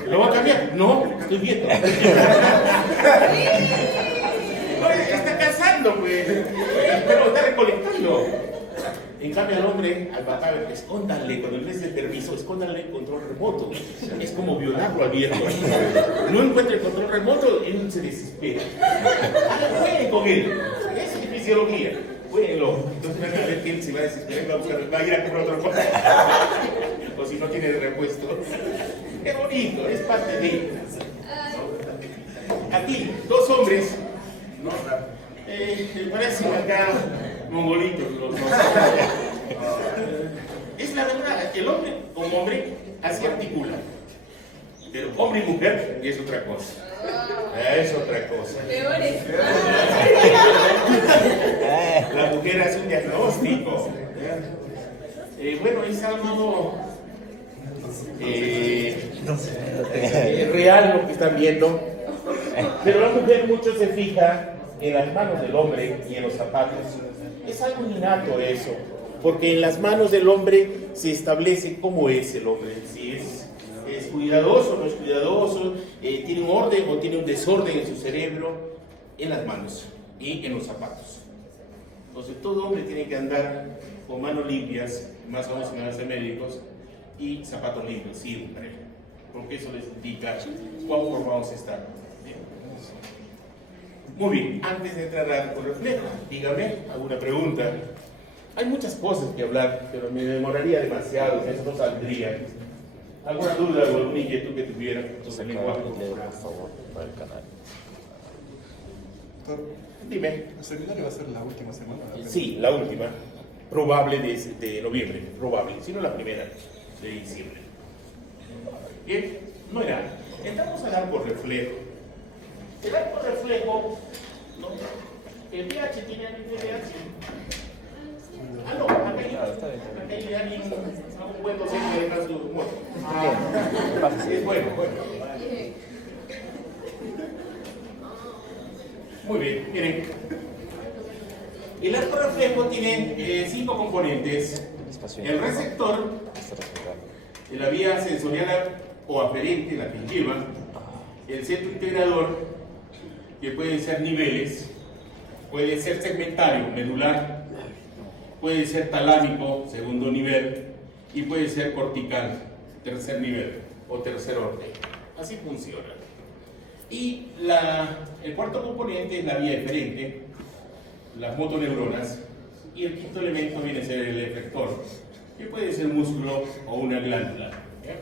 ¿Lo va a cambiar? No, estoy viendo. No, está cazando, pues. Pero está recolectando. En cambio al hombre, al papá, escóndanle, cuando le des el permiso, escóndanle el control remoto. Es como violarlo al viejo. No encuentra el control remoto, él se desespera. Jueguen con él. Esa es fisiología. Jueguenlo. Entonces van a ver que él se va a desesperar y va a ir a comprar otra cosa. O si no tiene repuesto. Es bonito, es parte de él. Aquí, dos hombres, ¿no? Parecen acá mongolitos los dos. Es la verdad, el hombre como hombre así articula. Pero hombre y mujer es otra cosa. Es otra cosa. La mujer hace un diagnóstico. Bueno, es algo real lo que están viendo. Pero la mujer mucho se fija en las manos del hombre y en los zapatos. Es algo innato eso, porque en las manos del hombre se establece cómo es el hombre, si es cuidadoso o no es cuidadoso, tiene un orden o tiene un desorden en su cerebro, en las manos y en los zapatos. Entonces todo hombre tiene que andar con manos limpias, más o menos si van a ser médicos, y zapatos limpios siempre, porque eso les indica cuán formados están. Muy bien, antes de entrar al reflejo, dígame alguna pregunta. Hay muchas cosas que hablar, pero me demoraría demasiado, eso no saldría. ¿Alguna duda o alguna inquietud que tuviera sobre el lenguaje corporal? Por favor, para el canal. Doctor, Dime. ¿el seminario va a ser la última semana? Sí, la última, probable de noviembre, probable, sino la primera de diciembre. Bien, no era. Entramos al arco reflejo. El arco reflejo, ¿no? El pH tiene el pH. Ah, no, acá hay alguien, un buen docente que deja su humor. Bien, Bueno. Muy bien, miren. El arco reflejo tiene 5 componentes. El receptor, la vía sensorial o aferente, la que lleva, el centro integrador, que pueden ser niveles, puede ser segmentario, medular, puede ser talámico, segundo nivel, y puede ser cortical, tercer nivel o tercer orden. Así funciona. Y el cuarto componente es la vía eferente, las motoneuronas, y el quinto elemento viene a ser el efector, que puede ser músculo o una glándula. ¿Ya?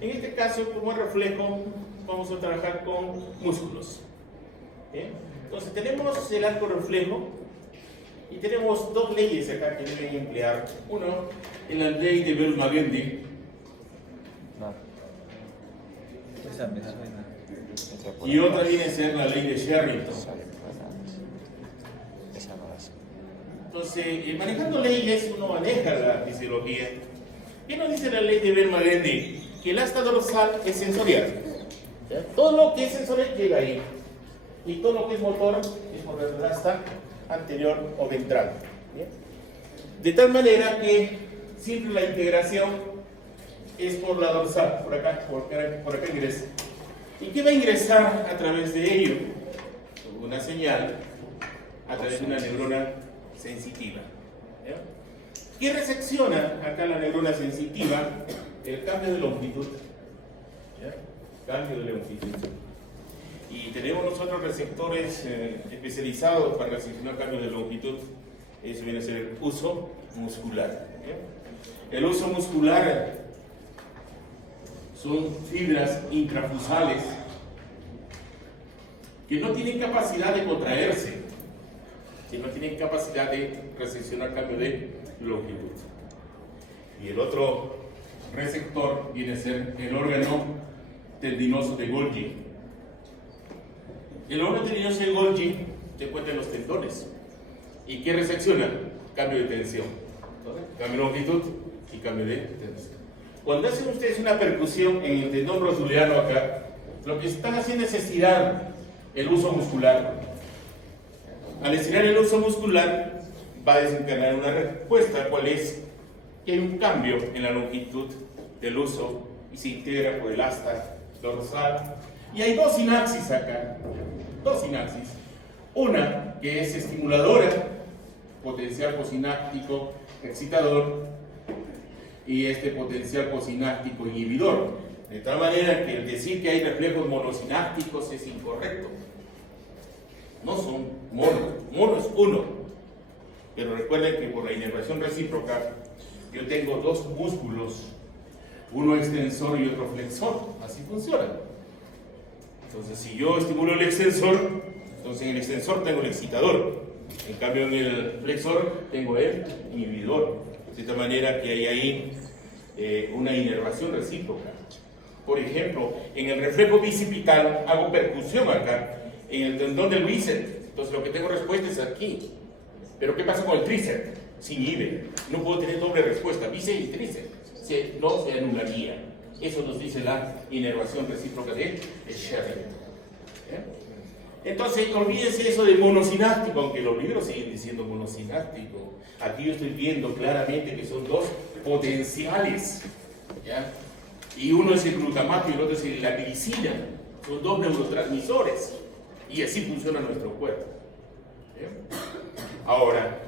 En este caso, como reflejo, vamos a trabajar con músculos. ¿Ya? Entonces tenemos el arco reflejo y tenemos dos leyes acá que deben emplear. Uno es la ley de Bell-Magendie. No, Esa me suena. esa por Y otra atrás. viene a ser la ley de Sherrington. Sale por adelante. Esa no es. Entonces, manejando leyes, uno maneja la fisiología. ¿Qué nos dice la ley de Bell-Magendie? Que el asta dorsal es sensorial. ¿Ya? Todo lo que es sensorial llega ahí. Y todo lo que es motor es por el asta anterior o ventral. ¿Bien? De tal manera que siempre la integración es por la dorsal, por acá ingresa. ¿Y qué va a ingresar a través de ello? Una señal a través de una neurona sensitiva. ¿Ya? ¿Qué recepciona acá la neurona sensitiva? El cambio de longitud. ¿Ya? Cambio de longitud. Y tenemos nosotros receptores especializados para recepcionar cambios de longitud. Eso viene a ser el uso muscular. ¿Ya? El uso muscular son fibras intrafusales que no tienen capacidad de contraerse, sino tienen capacidad de recepcionar cambio de longitud. Y el otro receptor viene a ser el órgano tendinoso de Golgi. El órgano tendinoso de Golgi se encuentra en los tendones. ¿Y qué recepciona? Cambio de tensión, cambio de longitud y cambio de tensión. Cuando hacen ustedes una percusión en el tendón rotuliano acá, lo que están haciendo es estirar el uso muscular. Al estirar el uso muscular, va a desencadenar una respuesta, cual es que hay un cambio en la longitud del uso y se integra por el asta dorsal. Y hay dos sinapsis acá, dos sinapsis. Una que es estimuladora, potencial posináptico excitador, y este potencial posináptico inhibidor. De tal manera que el decir que hay reflejos monosinápticos es incorrecto. No son mono es uno. Pero recuerden que por la inervación recíproca yo tengo dos músculos, uno extensor y otro flexor. Así funciona. Entonces, si yo estimulo el extensor, entonces en el extensor tengo el excitador. En cambio, en el flexor tengo el inhibidor. De tal manera que hay ahí una inervación recíproca. Por ejemplo, en el reflejo bicipital hago percusión acá, en el tendón del bíceps. Entonces lo que tengo respuesta es aquí. Pero ¿qué pasa con el tríceps? Se inhibe. No puedo tener doble respuesta. Bíceps y tríceps. No se anularía. Eso nos dice la inervación recíproca de Sherrington. Entonces, olvídense eso de monosináptico, aunque los libros siguen diciendo monosináptico. Aquí yo estoy viendo claramente que son dos potenciales, ¿ya? Y uno es el glutamato y el otro es la glicina. Son dos neurotransmisores. Y así funciona nuestro cuerpo. ¿Ya? Ahora,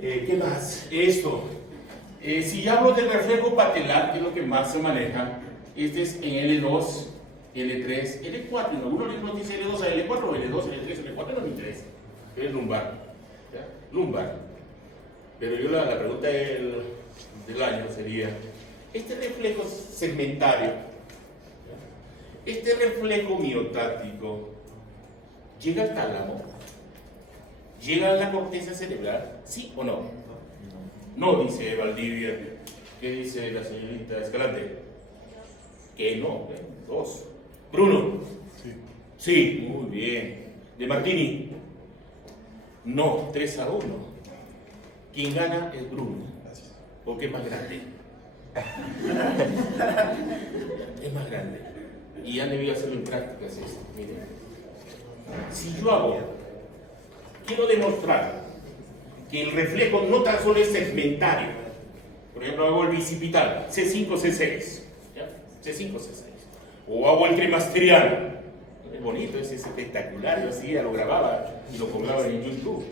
¿qué más? Esto. Si ya hablo del reflejo patelar, que es lo que más se maneja, este es en L2, L3, L4. En algunos libros dice L2 a L4, L2, L3, L4, no me interesa. Es lumbar. ¿Ya? Lumbar. Pero yo la pregunta del año sería, este reflejo segmentario, ¿ya? Este reflejo miotático, ¿llega al tálamo? ¿Llega a la corteza cerebral? ¿Sí o no? No, dice Valdivia. ¿Qué dice la señorita Escalante? Que no, dos. Bruno. Sí. Sí, muy bien. De Martini. No, 3-1. Quien gana es Bruno. Gracias. Porque es más grande. Es más grande. Y han debido hacerlo en prácticas esto. Miren. Si yo quiero demostrar que el reflejo no tan solo es segmentario. Por ejemplo, hago el bicipital, C5, C6. ¿Ya? C5, C6. O hago el trimasteriano. Es bonito, es espectacular. Yo así lo grababa y lo colgaba en YouTube.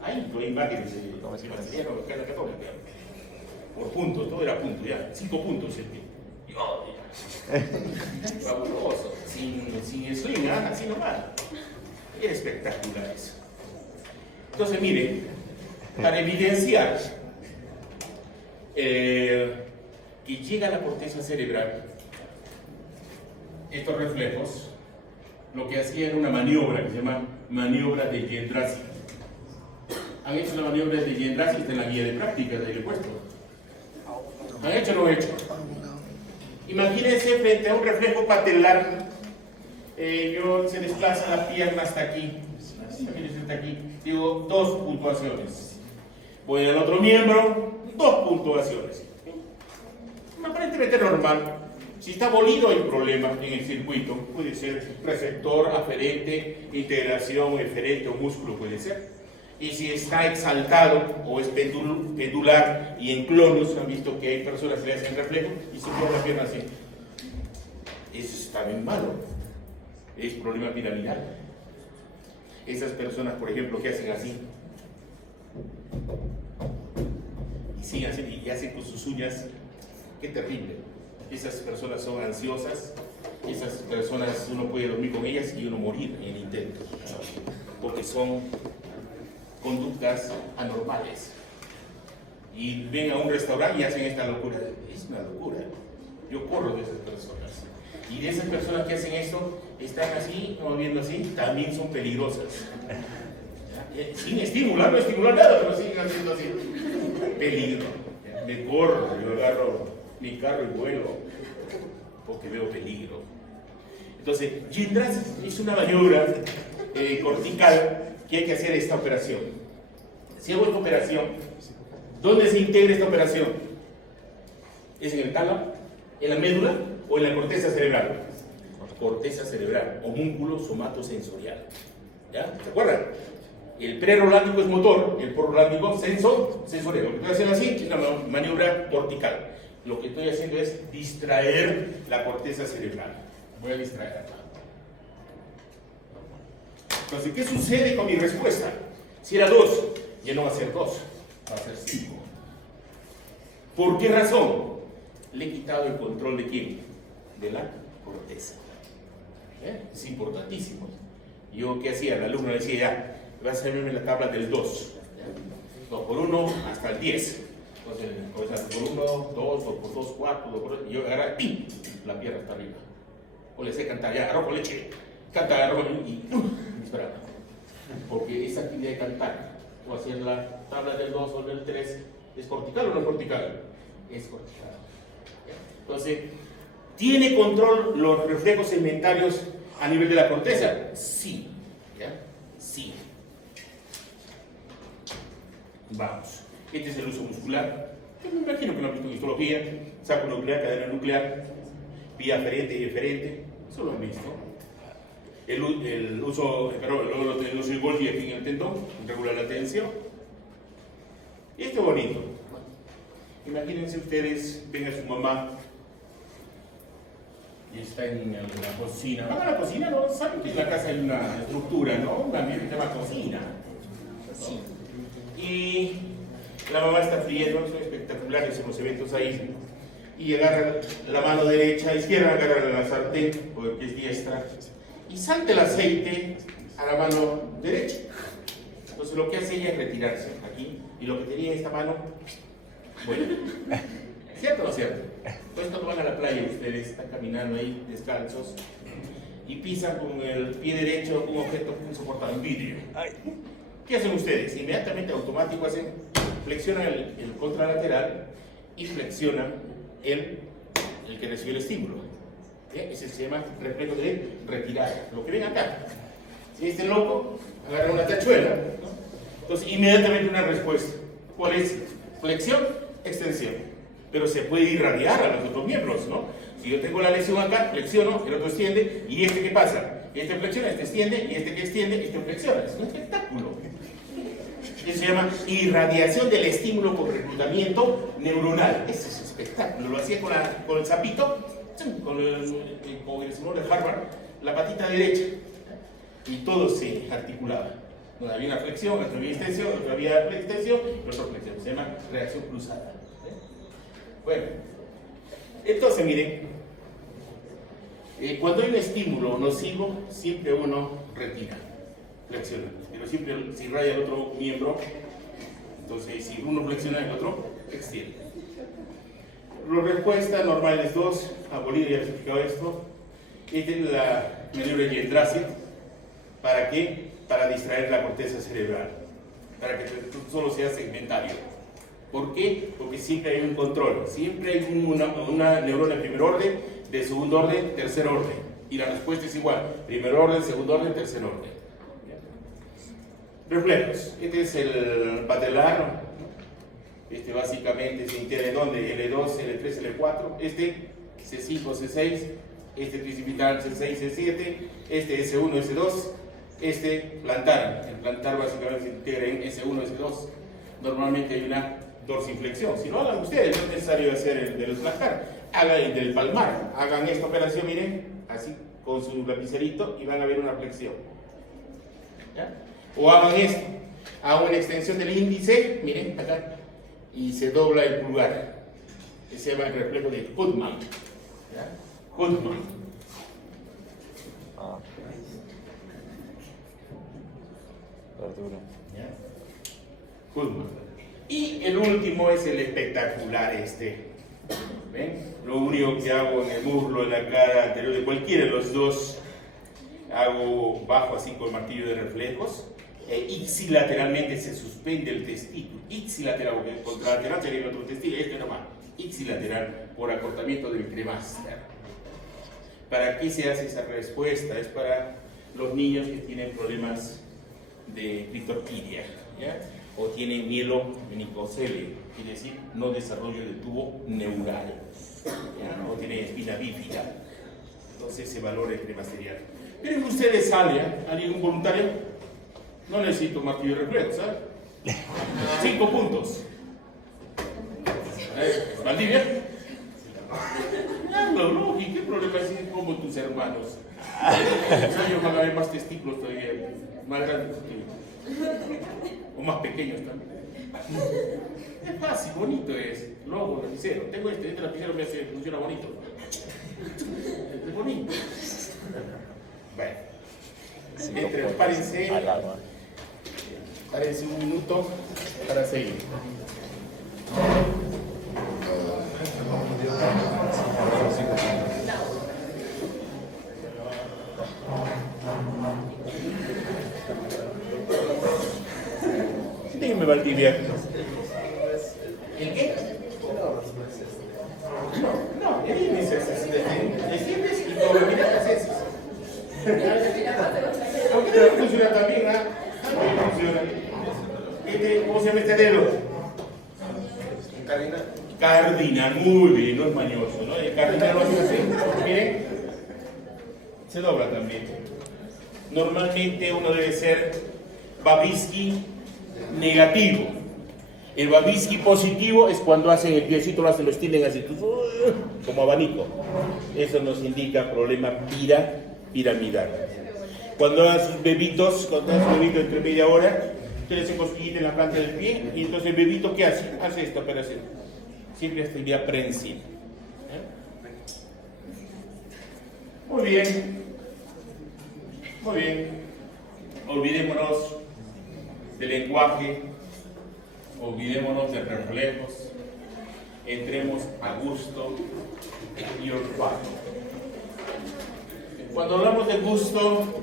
Hay imágenes de trimasteriano acá en la Católica. Por puntos, todo era punto, ya. 5 puntos. Fabuloso, sin swing, así nomás. Es espectacular eso. Entonces, mire, para evidenciar que llega a la corteza cerebral, estos reflejos, lo que hacía era una maniobra que se llama maniobra de Jendrassy. ¿Han hecho la maniobra de Jendrassy? Está en la guía de práctica del puesto. ¿Han hecho o no han hecho? Imagínense frente a un reflejo patelar, se desplaza la pierna hasta aquí, hasta aquí, digo 2 puntuaciones. Voy al otro miembro, 2 puntuaciones. Aparentemente normal. Si está bolido hay problema en el circuito, puede ser receptor, aferente, integración, eferente o músculo puede ser. Y si está exaltado o es pendular y en clonus, han visto que hay personas que le hacen reflejo y se pone la pierna así. Eso está bien malo. Es problema piramidal. Esas personas, por ejemplo, que hacen así y siguen haciendo y hacen con sus uñas, qué terrible. Esas personas son ansiosas, esas personas uno puede dormir con ellas y uno morir en el intento, porque son conductas anormales. Y ven a un restaurante y hacen esta locura. Es una locura. Yo corro de esas personas. Y de esas personas que hacen esto, están así, moviendo así, también son peligrosas. Sin estimular, no estimular nada, pero siguen haciendo así. Peligro. Me corro, yo agarro mi carro y vuelo, porque veo peligro. Entonces, Jendrassy es una maniobra cortical que hay que hacer esta operación. Si hago esta operación, ¿dónde se integra esta operación? ¿Es en el tálamo, en la médula o en la corteza cerebral? Corteza cerebral, homúnculo somatosensorial. ¿Ya? ¿Se acuerdan? El prerolándico es motor, el porrolándico sensorial. Lo que estoy haciendo así es una maniobra cortical. Lo que estoy haciendo es distraer la corteza cerebral. Voy a distraerla. Entonces, ¿qué sucede con mi respuesta? Si era 2, ya no va a ser 2, va a ser 5. ¿Por qué razón? Le he quitado el control de quién? De la corteza. Es importantísimo. Yo, ¿qué hacía? El alumno le decía, ya, vas a hacerme la tabla del 2. 2 por 1 hasta el 10. Entonces, por 1, 2, 2 por 2, 4, 2 por 2, y yo agarraba, ¡pim!, la pierna hasta arriba. O le sé cantar, ya, arroz con leche, canta arroz y esperaba. Porque esa actividad de cantar, o hacer la tabla del 2 o del 3, ¿es cortical o no es cortical? Es cortical. Entonces, ¿tiene control los reflejos segmentarios a nivel de la corteza? Sí. ¿Ya? Sí. Vamos. Este es el uso muscular. Yo me imagino que lo han visto en histología. Saco nuclear, cadena nuclear, vía aferente y eferente. Eso lo han visto. El uso de Golgi aquí en el tendón, regular la tensión. Y esto es bonito. Imagínense ustedes, ven a su mamá y está en la cocina. Van a la cocina, ¿no? Saben que en la casa hay una estructura, ¿no? Un ambiente que se llama cocina. Sí. Y la mamá está friendo, son espectaculares en los eventos ahí. Y agarra la mano derecha, izquierda, agarra la sartén, porque es diestra, y salta el aceite a la mano derecha. Entonces lo que hace ella es retirarse aquí, y lo que tenía en esta mano, bueno, ¿cierto o no cierto? Pues cuando van a la playa ustedes están caminando ahí descalzos y pisan con el pie derecho un objeto soportado en vidrio. ¿Qué hacen ustedes? Inmediatamente automático hacen, flexionan el contralateral y flexionan el que recibe el estímulo. Ese se llama reflejo de retirada. Lo que ven acá. Si este loco agarra una tachuela, ¿no? Entonces inmediatamente una respuesta. ¿Cuál es? Flexión, extensión. Pero se puede irradiar a los otros miembros, ¿no? Si yo tengo la lesión acá, flexiono, el otro extiende, y este ¿qué pasa? Este flexiona, este extiende, y este que extiende, este flexiona. Es un espectáculo. Eso se llama irradiación del estímulo por reclutamiento neuronal. Ese es un espectáculo. Lo hacía con el sapito, con el señor de Harvard, la patita derecha. Y todo se articulaba. Donde había una flexión, otra había extensión, otra había extensión, y otra flexión. Se llama reacción cruzada. Bueno, Entonces, miren, cuando hay un estímulo nocivo, siempre uno retira, flexiona. Pero siempre si raya el otro miembro, entonces si uno flexiona, el otro extiende. La respuesta normal es 2, abolido, ya les he explicado esto. Esta es la maniobra de Yendrassi. ¿Para qué? Para distraer la corteza cerebral, para que solo sea segmentario. ¿Por qué? Porque siempre hay un control, siempre hay una neurona de primer orden, de segundo orden, tercer orden. Y la respuesta es igual, primer orden, segundo orden, tercer orden. Reflejos. Este es el patelar. Este básicamente se integra en donde L2, L3, L4. Este C5, C6. Este tricipital C6, C7. Este S1, S2. Este plantar. El plantar básicamente se integra en S1, S2. Normalmente hay una dorsiflexión. Si no, hagan ustedes, no es necesario hacer el del plantar. Hagan el del palmar. Hagan esta operación, miren, así con su lapicerito y van a ver una flexión. ¿Ya? O hagan esto. Hago una extensión del índice, miren acá, y se dobla el pulgar. Ese se llama el reflejo de Hutman. ¿Ya? Hutman. Ah. Verdura. ¿Ya? Hutman. Y el último es el espectacular este. ¿Ven? Lo único que hago en el muslo, en la cara anterior de cualquiera de los dos, hago bajo así con el martillo de reflejos. Ipsilateralmente se suspende el testículo. Ipsilateral, porque contralateral sería el otro testículo, este nomás. Ipsilateral por acortamiento del cremaster. ¿Para qué se hace esa respuesta? Es para los niños que tienen problemas de criptorquidia, ¿ya? O tienen mielomenicocelia, quiere decir no desarrollo del tubo neural, ¿ya? O tienen espina bífida. Entonces se valora el cremasterial. Miren ustedes, ¿alguien voluntario? No necesito martillo de reflejo, ¿sabes? 5 puntos. ¿Valdivia? No, ¿y qué problema es como tus hermanos? Ellos van a ver más testículos todavía, más grandes o más pequeños también. Es fácil, bonito es. Logo, lapicero. Tengo este lapicero me hace, funciona bonito. Es bonito. Bueno. Párense. Párense un minuto para seguir. Dígame, Valdivia. ¿El qué? No, el índice desciendes y todo lo miras haces. ¿Por qué no funciona también? También funciona. ¿Cómo se llama este dedo? Cardinal. Cardinal, muy bien, no es mañoso, ¿no? El cardinal lo hace así, miren, se dobla también. Normalmente uno debe ser Babinski negativo. El Babinski positivo es cuando hacen el piecito, lo extienden así, como abanico. Eso nos indica problema piramidal. Cuando hacen bebitos, entre media hora, ustedes se cosquillan en la planta del pie y entonces el bebito, ¿qué hace? Hace esta operación. Siempre estaría prensil. Muy bien. Muy bien. Olvidémonos del lenguaje, olvidémonos de reflejos, entremos a gusto y olfato. Cuando hablamos de gusto,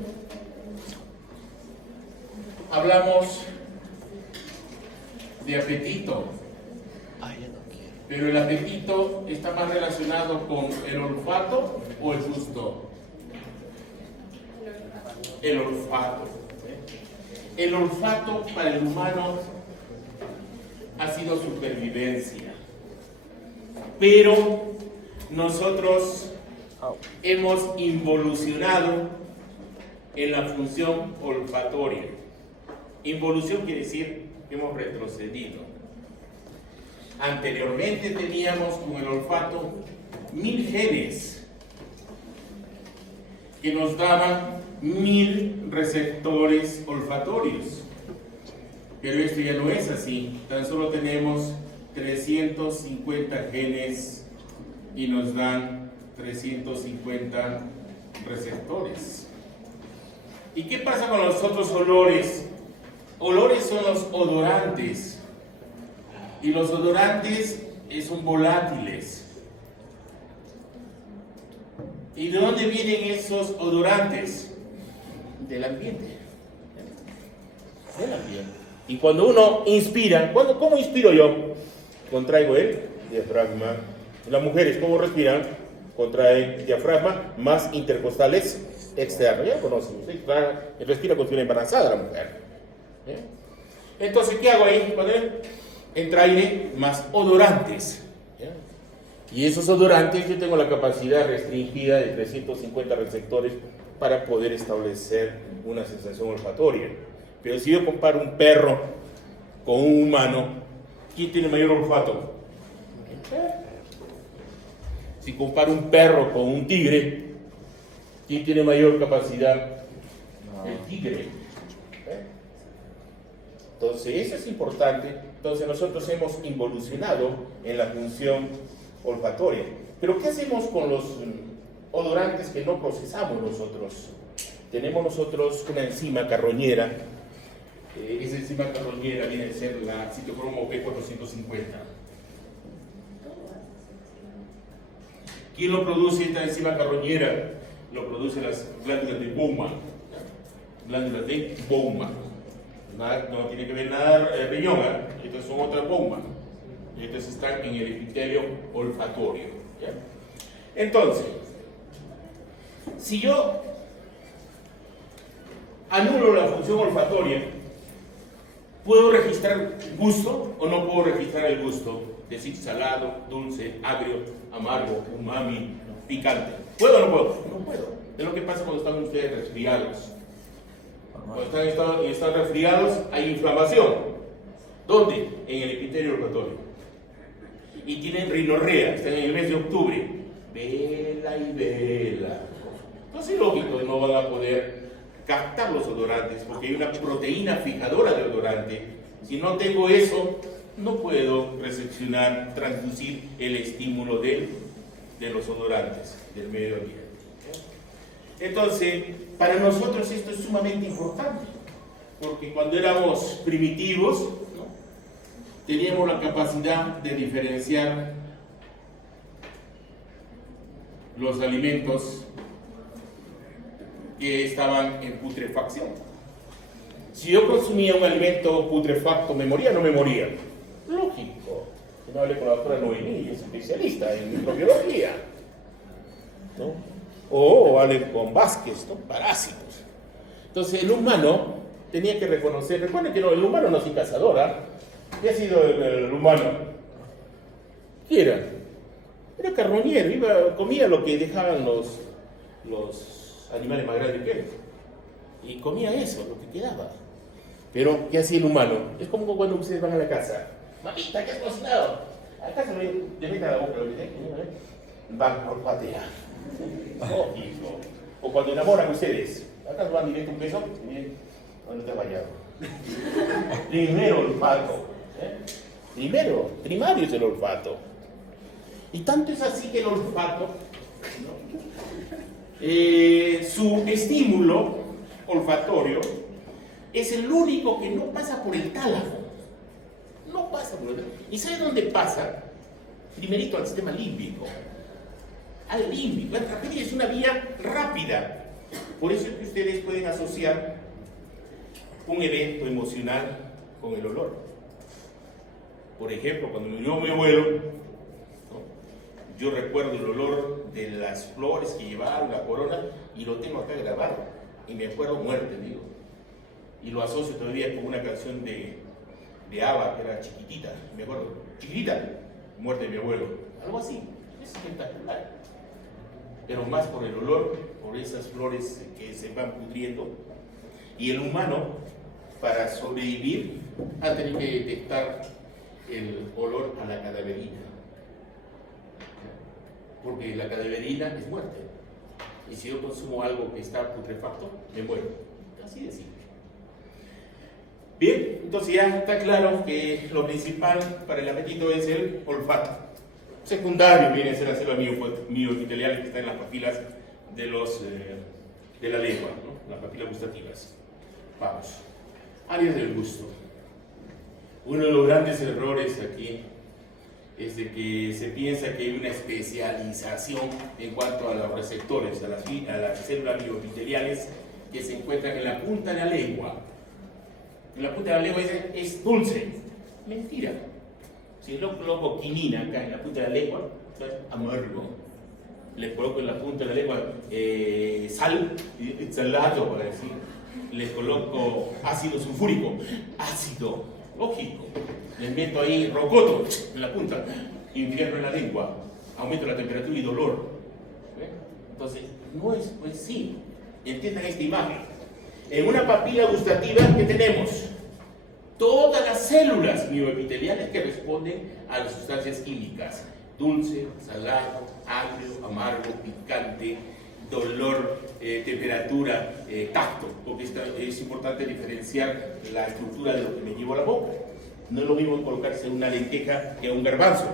hablamos de apetito, pero el apetito está más relacionado con el olfato o el gusto. El olfato. El olfato para el humano ha sido supervivencia, pero nosotros hemos involucionado en la función olfatoria. Involución quiere decir que hemos retrocedido. Anteriormente teníamos con el olfato 1000 genes que nos daban 1000 receptores olfatorios, pero esto ya no es así. Tan solo tenemos 350 genes y nos dan 350 receptores. ¿Y qué pasa con los otros olores? Olores son los odorantes, y los odorantes son volátiles. ¿Y de dónde vienen esos odorantes? Del ambiente. Del ambiente. Y cuando uno inspira, ¿cómo inspiro yo? Contraigo el diafragma. Las mujeres, ¿cómo respiran? Contraen diafragma más intercostales externos. Ya conocen, respira con una embarazada la mujer. Entonces, ¿qué hago ahí? Cuando entra aire, más odorantes. Y esos odorantes, yo tengo la capacidad restringida de 350 receptores para poder establecer una sensación olfatoria. Pero si yo comparo un perro con un humano, ¿quién tiene mayor olfato? Si comparo un perro con un tigre, ¿quién tiene mayor capacidad? El tigre. Entonces, eso es importante. Entonces, nosotros hemos involucionado en la función olfatoria. Pero, ¿qué hacemos con los odorantes que no procesamos nosotros? Tenemos nosotros una enzima carroñera. Esa enzima carroñera viene a ser la citocromo P450. ¿Quién lo produce esta enzima carroñera? Lo producen las glándulas de Bowman. Glándulas de Bowman. No tiene que ver nada riñón, estas son otras Bowman. Estas están en el epitelio olfatorio. ¿Ya? Entonces, si yo anulo la función olfatoria, ¿puedo registrar gusto o no puedo registrar el gusto? Decir salado, dulce, agrio, amargo, umami, picante. ¿Puedo o no puedo? No puedo. Es lo que pasa cuando están ustedes resfriados. Cuando están resfriados hay inflamación. ¿Dónde? En el epitelio olfatorio. Y tienen rinorrea, están en el mes de octubre. Vela y vela. Entonces es lógico, no van a poder captar los odorantes porque hay una proteína fijadora de odorante. Si no tengo eso, no puedo recepcionar, transducir el estímulo de los odorantes del medio ambiente. Entonces, para nosotros esto es sumamente importante, porque cuando éramos primitivos, ¿no?, teníamos la capacidad de diferenciar los alimentos que estaban en putrefacción. Si yo consumía un alimento putrefacto, ¿me moría o no me moría? Lógico. Si no hablé con la doctora Noemí, es especialista en microbiología, ¿no? O hablen con Vázquez, ¿no? Parásitos. Entonces el humano tenía que reconocer, recuerden que no, el humano no es un cazador, ¿qué ha sido el humano? ¿Qué era? Era carroñero, comía lo que dejaban los animales más grandes que él. Y comía eso, lo que quedaba. Pero, ¿qué hacía el humano? Es como cuando ustedes van a la casa. Mamita, ¿qué has cocinado? Acá se le mete a la boca, van a olfatear. Lógico. O cuando enamoran ustedes. Acá van directo un beso, miren, ¿dónde te has bañado? Primero olfato. Primero, primario es el olfato. Y tanto es así que el olfato, ¿no?, su estímulo olfatorio es el único que no pasa por el tálamo. No pasa por el tálamo. ¿Y sabe dónde pasa? Primerito al sistema límbico. Al límbico. La tragedia es una vía rápida. Por eso es que ustedes pueden asociar un evento emocional con el olor. Por ejemplo, cuando murió mi abuelo, ¿no?, yo recuerdo el olor de las flores que llevaba la corona y lo tengo acá grabado. Y me acuerdo muerte, digo. Y lo asocio todavía con una canción de ABBA que era Chiquitita. Me acuerdo, Chiquitita, muerte de mi abuelo. Algo así. Es espectacular. Pero más por el olor, por esas flores que se van pudriendo. Y el humano, para sobrevivir, ha tenido que detectar el olor a la cadaverina. Porque la cadaverina es muerte. Y si yo consumo algo que está putrefacto, me muero. Así de simple. Bien, entonces ya está claro que lo principal para el apetito es el olfato. Secundario viene a ser la célula mioepitelial que está en las papilas de la lengua, ¿no? Las papilas gustativas. Vamos. Áreas del gusto. Uno de los grandes errores aquí es de que se piensa que hay una especialización en cuanto a los receptores, a las células mioepiteliales que se encuentran en la punta de la lengua. En la punta de la lengua es dulce. Mentira. Si yo coloco quinina acá en la punta de la lengua, es amargo. Le coloco en la punta de la lengua sal, salado para decir. Le coloco ácido sulfúrico, ácido, lógico. Les meto ahí rocoto en la punta, infierno en la lengua, aumento la temperatura y dolor. ¿Ve? Entonces, no es, pues sí, entiendan esta imagen. En una papila gustativa, ¿qué tenemos? Todas las células mioepiteliales que responden a las sustancias químicas: dulce, salado, agrio, amargo, picante, dolor, temperatura, tacto, porque es importante diferenciar la estructura de lo que me llevo a la boca. No es lo mismo colocarse una lenteja que un garbanzo.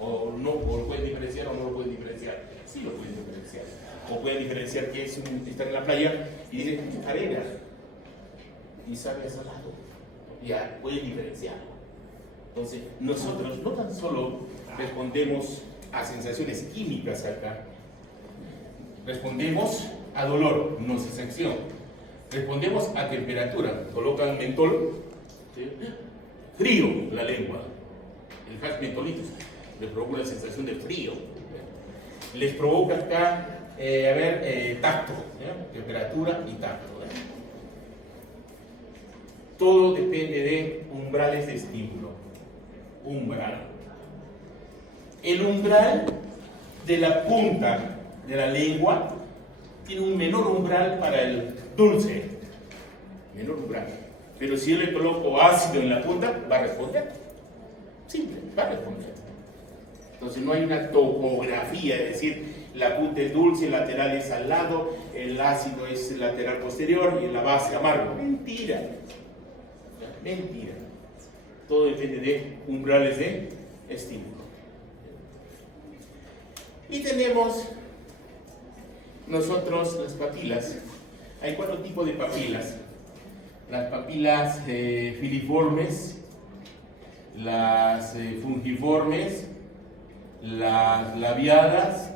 O lo pueden diferenciar o no lo pueden diferenciar. Sí lo pueden diferenciar. O pueden diferenciar que están en la playa y dicen arena y sabe a salado. Ya pueden diferenciarlo. Entonces, nosotros no tan solo respondemos a sensaciones químicas acá, respondemos a dolor, no sensación. Respondemos a temperatura. Colocan mentol, ¿sí? Frío la lengua. El hash mentolitis les provoca una sensación de frío. Les provoca acá, tacto, ¿sí? Temperatura y tacto. Todo depende de umbrales de estímulo. Umbral. El umbral de la punta de la lengua tiene un menor umbral para el dulce. Menor umbral. Pero si yo le coloco ácido en la punta, va a responder. Simple, va a responder. Entonces no hay una topografía, es decir, la punta es dulce, el lateral es salado, el ácido es el lateral posterior y la base amargo. Mentira. Mentira. Todo depende de umbrales de estímulo. Y tenemos nosotros las papilas. Hay 4 tipos de papilas. Las papilas filiformes, las fungiformes, las labiadas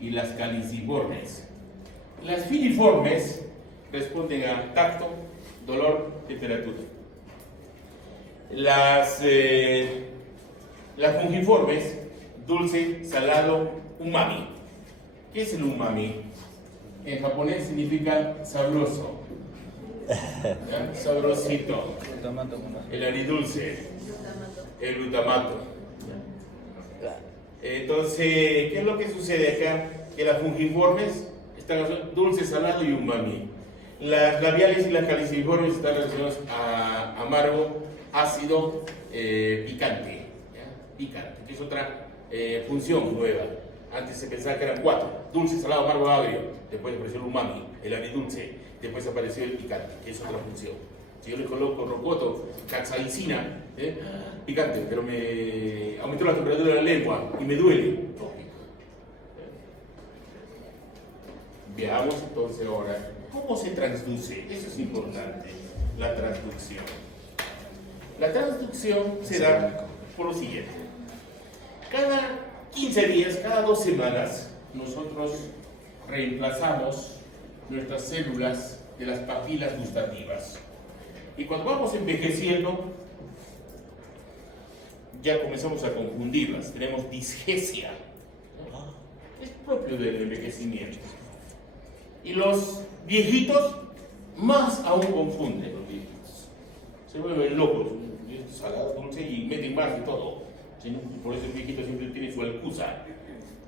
y las caliciformes. Las filiformes responden a tacto, dolor, temperatura. Las fungiformes, dulce, salado, umami. ¿Qué es el umami? En japonés significa sabroso. ¿Ya? Sabrosito. El aridulce. El glutamato. Entonces, ¿qué es lo que sucede acá? Que las fungiformes están dulce, salado y umami. Las labiales y las caliciformes están relacionadas a amargo, ácido, picante. ¿Ya? Picante, que es otra función nueva. Antes se pensaba que eran 4: dulce, salado, amargo, agrio. Después apareció el umami, el agridulce. Después apareció el picante, que es otra función. Si yo le coloco rocoto, capsaicina, picante, pero me aumentó la temperatura de la lengua y me duele. Veamos entonces ahora cómo se transduce. Eso es importante, la transducción. La transducción se da por lo siguiente. Cada 15 días, cada 2 semanas, nosotros reemplazamos nuestras células de las papilas gustativas. Y cuando vamos envejeciendo, ya comenzamos a confundirlas. Tenemos disgesia. Es propio del envejecimiento. Y los viejitos más aún confunden los viejitos. Se vuelven locos. Salado, dulce y meten más de todo. Por eso el viejito siempre tiene su alcusa.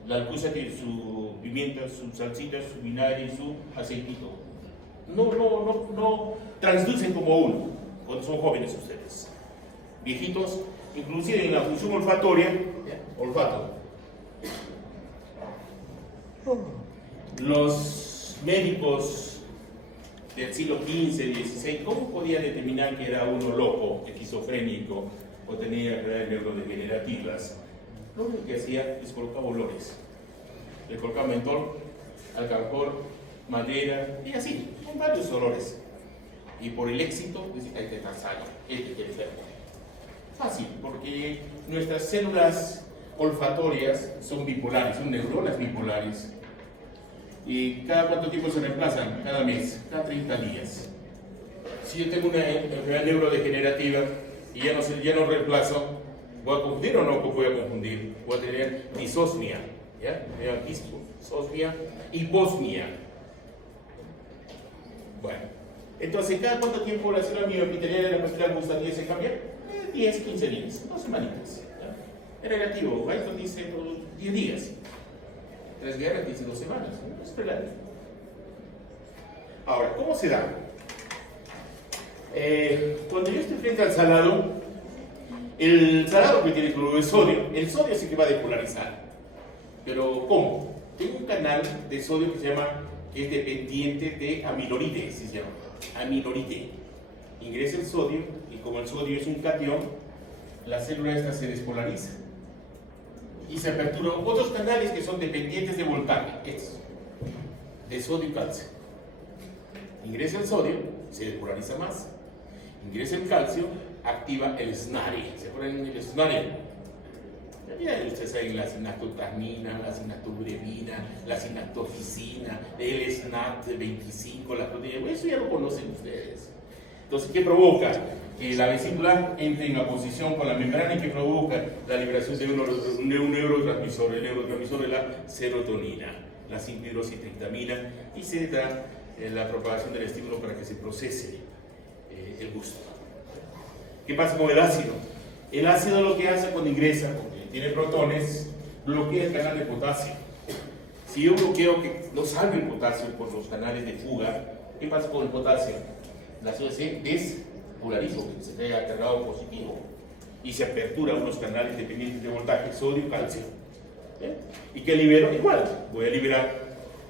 La alcusa tiene su pimienta, su salsita, su vinagre y su aceitito. No transducen como uno cuando son jóvenes ustedes. Viejitos, inclusive en la función olfatoria, olfato. Los médicos del siglo XV, XVI, ¿cómo podían determinar que era uno loco, esquizofrénico o tenía enfermedades neurodegenerativas? lo único que hacía es colocaba olores. Le colocaba mentol, alcanfor, madera y así, con varios olores. Y por el éxito, dice, este está sano, este quiere ser bueno. Fácil, porque nuestras células olfatorias son bipolares, son neuronas bipolares. ¿Y cada cuánto tiempo se reemplazan? Cada mes, cada 30 días. Si yo tengo una enfermedad neurodegenerativa y ya no reemplazo, ¿voy a confundir o no voy a confundir? Voy a tener disosmia, ¿ya? Disosmia, hiposmia. Bueno, entonces, ¿cada cuánto tiempo la célula mioepitelial de la muestra gustativa se cambia? 10, 15 días, 2 semanitas. ¿Ya? Es relativo, Whiteton dice 10 días. 3 guerras dice 2 semanas, ¿no? Es relativo. Ahora, ¿cómo se da? Cuando yo estoy frente al salado, el salado que tiene cloruro de sodio, el sodio sí que va a depolarizar. Pero ¿cómo? Tengo un canal de sodio que se llama, que es dependiente de amiloride, se llama, amiloride. Ingresa el sodio y como el sodio es un catión, la célula esta se despolariza y se aperturan otros canales que son dependientes de voltaje, estos, de sodio y calcio. Ingresa el sodio, se despolariza más. Ingresa el calcio, activa el SNARE. ¿Se acuerdan del SNARE? Ya ustedes saben la sinactotamina, la sinactobrevina, la sinactoficina, el SNAT25, la proteína. Eso ya lo conocen ustedes. Entonces, ¿qué provoca? Que la vesícula entre en oposición con la membrana y que provoca la liberación de un neurotransmisor, el neurotransmisor de la serotonina, la 5-hidroxitriptamina, y se da la propagación del estímulo para que se procese el gusto. ¿Qué pasa con el ácido? El ácido lo que hace cuando ingresa, porque tiene protones, bloquea el canal de potasio. Si yo bloqueo que no salga el potasio por los canales de fuga, ¿qué pasa con el potasio? La ácido se despolariza, se crea cargado positivo y se apertura unos canales dependientes de voltaje, sodio y calcio. ¿Y qué libero? Igual, voy a liberar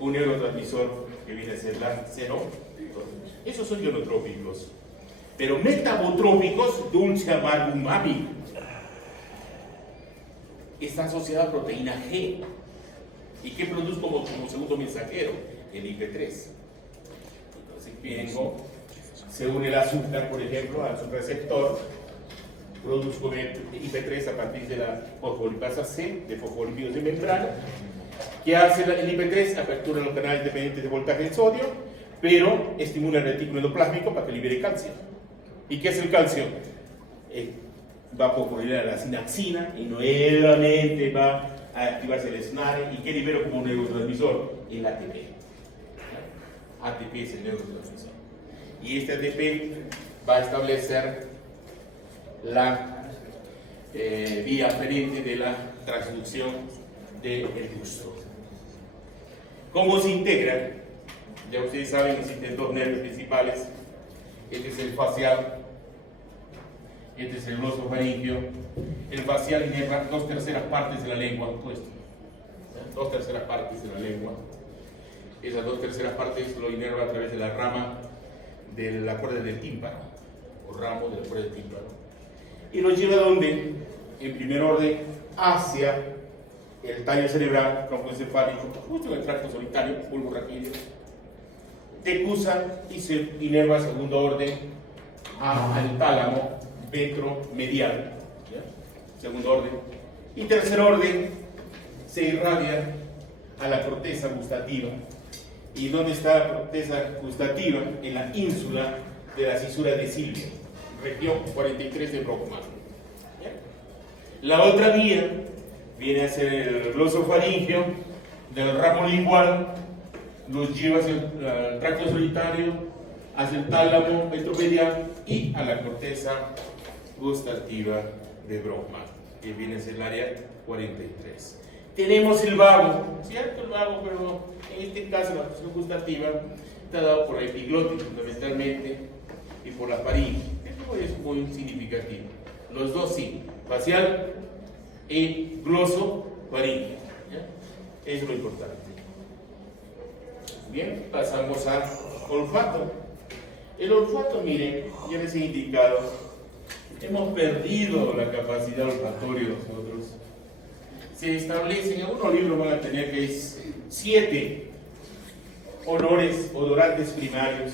un neurotransmisor que viene a ser la serotonina. Esos son ionotrópicos. Pero metabotrópicos, dulce, amargo, umami, está asociada a proteína G. ¿Y qué produzco como segundo mensajero? El IP3. Entonces se une el azúcar, por ejemplo, a su receptor, produzco IP3 a partir de la fosfolipasa C, de fosfolípidos de membrana. ¿Qué hace el IP3? Apertura los canales dependientes de voltaje de sodio, pero estimula el retículo endoplásmico para que libere calcio. ¿Y qué es el calcio? Va a fosforilar la sinaxina y nuevamente va a activarse el SNARE. ¿Y qué libero como neurotransmisor? El ATP. ATP es el neurotransmisor. Y este ATP va a establecer la vía aferente de la transducción del gusto. ¿Cómo se integra? Ya ustedes saben que existen 2 nervios principales. Este es el facial, este es el glosofaringio. El facial inerva 2/3 partes de la lengua, todo esto. 2/3 partes de la lengua. Esas 2/3 partes lo inerva a través de la rama de la cuerda del tímpano, o ramo de la cuerda del tímpano. Y lo lleva a donde, en primer orden, hacia el tallo cerebral, tronco encefálico, justo en el tracto solitario, bulbo raquídeo. Decusa y se inerva a segundo orden al tálamo ventromedial, ¿ya? Segundo orden. Y tercer orden se irradia a la corteza gustativa. ¿Y dónde está la corteza gustativa? En la ínsula de la cisura de Silvio, región 43 de Brockman. La otra vía viene a ser el glosofaringio del ramo lingual, los lleva hacia el tracto solitario, hacia el tálamo ventromedial y a la corteza gustativa de Brockman, que viene a ser el área 43. Tenemos el vago, ¿cierto? El vago, pero en este caso la función gustativa está dado por la epiglotis fundamentalmente y por la faringe. Esto es muy significativo. Los dos sí, facial y glosofaringe. Eso es lo importante. Bien, pasamos al olfato. El olfato, miren, ya les he indicado, hemos perdido la capacidad olfatoria nosotros. se establecen, en algunos libros van a tener que es 7 olores, odorantes primarios,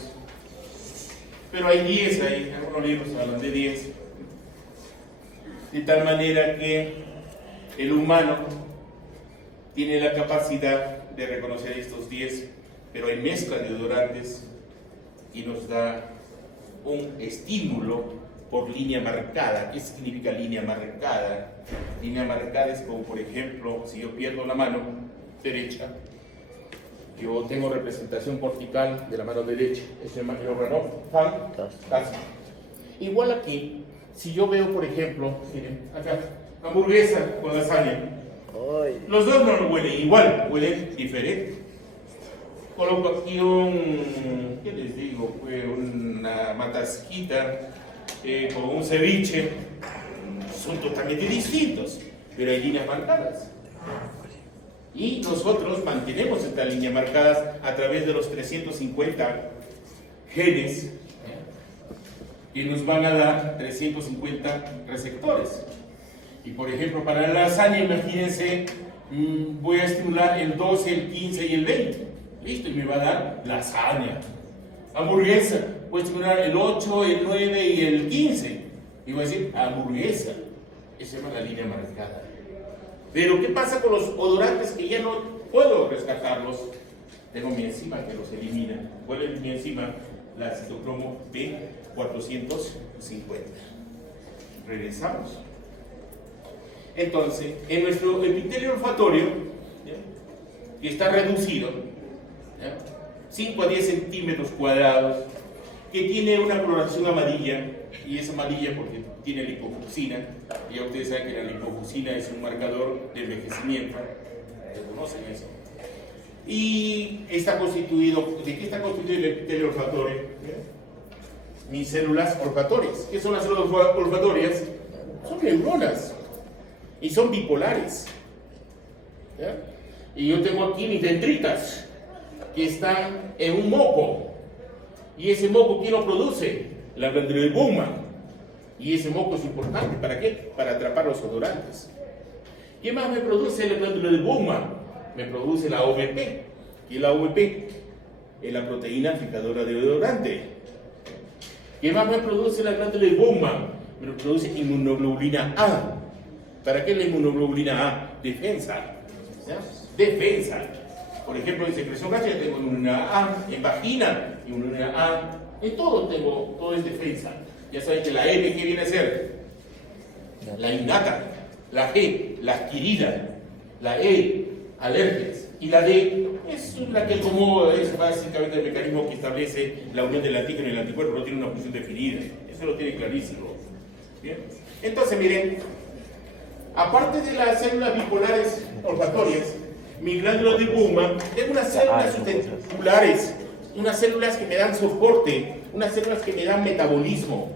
pero hay 10 ahí, en algunos libros hablan de 10, de tal manera que el humano tiene la capacidad de reconocer estos 10, pero hay mezcla de odorantes y nos da un estímulo por línea marcada. ¿Qué significa línea marcada? Línea marcada es como, por ejemplo, si yo pierdo la mano derecha, yo tengo representación cortical de la mano derecha, ese es el órgano taza. Igual aquí, si yo veo, por ejemplo, miren, acá, hamburguesa con lasaña, los dos no huelen igual, huelen diferente. Coloco aquí ¿qué les digo? Una matasquita con un ceviche, son totalmente distintos, pero hay líneas marcadas. Y nosotros mantenemos estas líneas marcadas a través de los 350 genes que nos van a dar 350 receptores. Y por ejemplo, para la lasaña, imagínense, voy a estimular el 12, el 15 y el 20. Listo, y me va a dar lasaña. Hamburguesa, voy a estimular el 8, el 9 y el 15. Y voy a decir hamburguesa. Esa se llama la línea marcada. Pero ¿qué pasa con los odorantes que ya no puedo rescatarlos? Tengo mi enzima que los elimina. ¿Cuál es mi enzima? La citocromo B450. Regresamos. Entonces, en nuestro epitelio olfatorio, ¿ya?, que está reducido, ¿ya?, 5 a 10 centímetros cuadrados, que tiene una coloración amarilla, y es amarilla porque tiene lipofucsina. Ya ustedes saben que la lipofucsina es un marcador de envejecimiento, ¿conocen eso? Y está constituido, ¿de qué está constituido el epitelio olfatorio? Mis células olfatorias. ¿Qué son las células olfatorias? Son neuronas y son bipolares, ¿ya? Y yo tengo aquí mis dendritas que están en un moco, y ese moco, ¿quién lo produce? La glándula de Bowman. Y ese moco es importante, ¿para qué? Para atrapar los odorantes. ¿Qué más me produce la glándula de Bowman? Me produce la OVP. ¿Y la OVP? Es la proteína fijadora de odorante. ¿Qué más me produce la glándula de Bowman? Me produce inmunoglobulina A. ¿Para qué la inmunoglobulina A? Defensa. ¿Ya? Defensa. Por ejemplo, en secreción gástrica tengo inmunoglobulina A, en vagina, inmunoglobulina A, en todo tengo, todo es defensa. Ya saben que la M, ¿qué viene a ser? La innata. La G, la adquirida. La E, alergias. Y la D es la que como es básicamente el mecanismo que establece la unión del antígeno y el anticuerpo, no tiene una función definida. Eso lo tiene clarísimo. ¿Bien? Entonces, miren, aparte de las células bipolares olfatorias, mi glándula de Bowman, tengo unas células sustentaculares, unas células que me dan soporte, unas células que me dan metabolismo.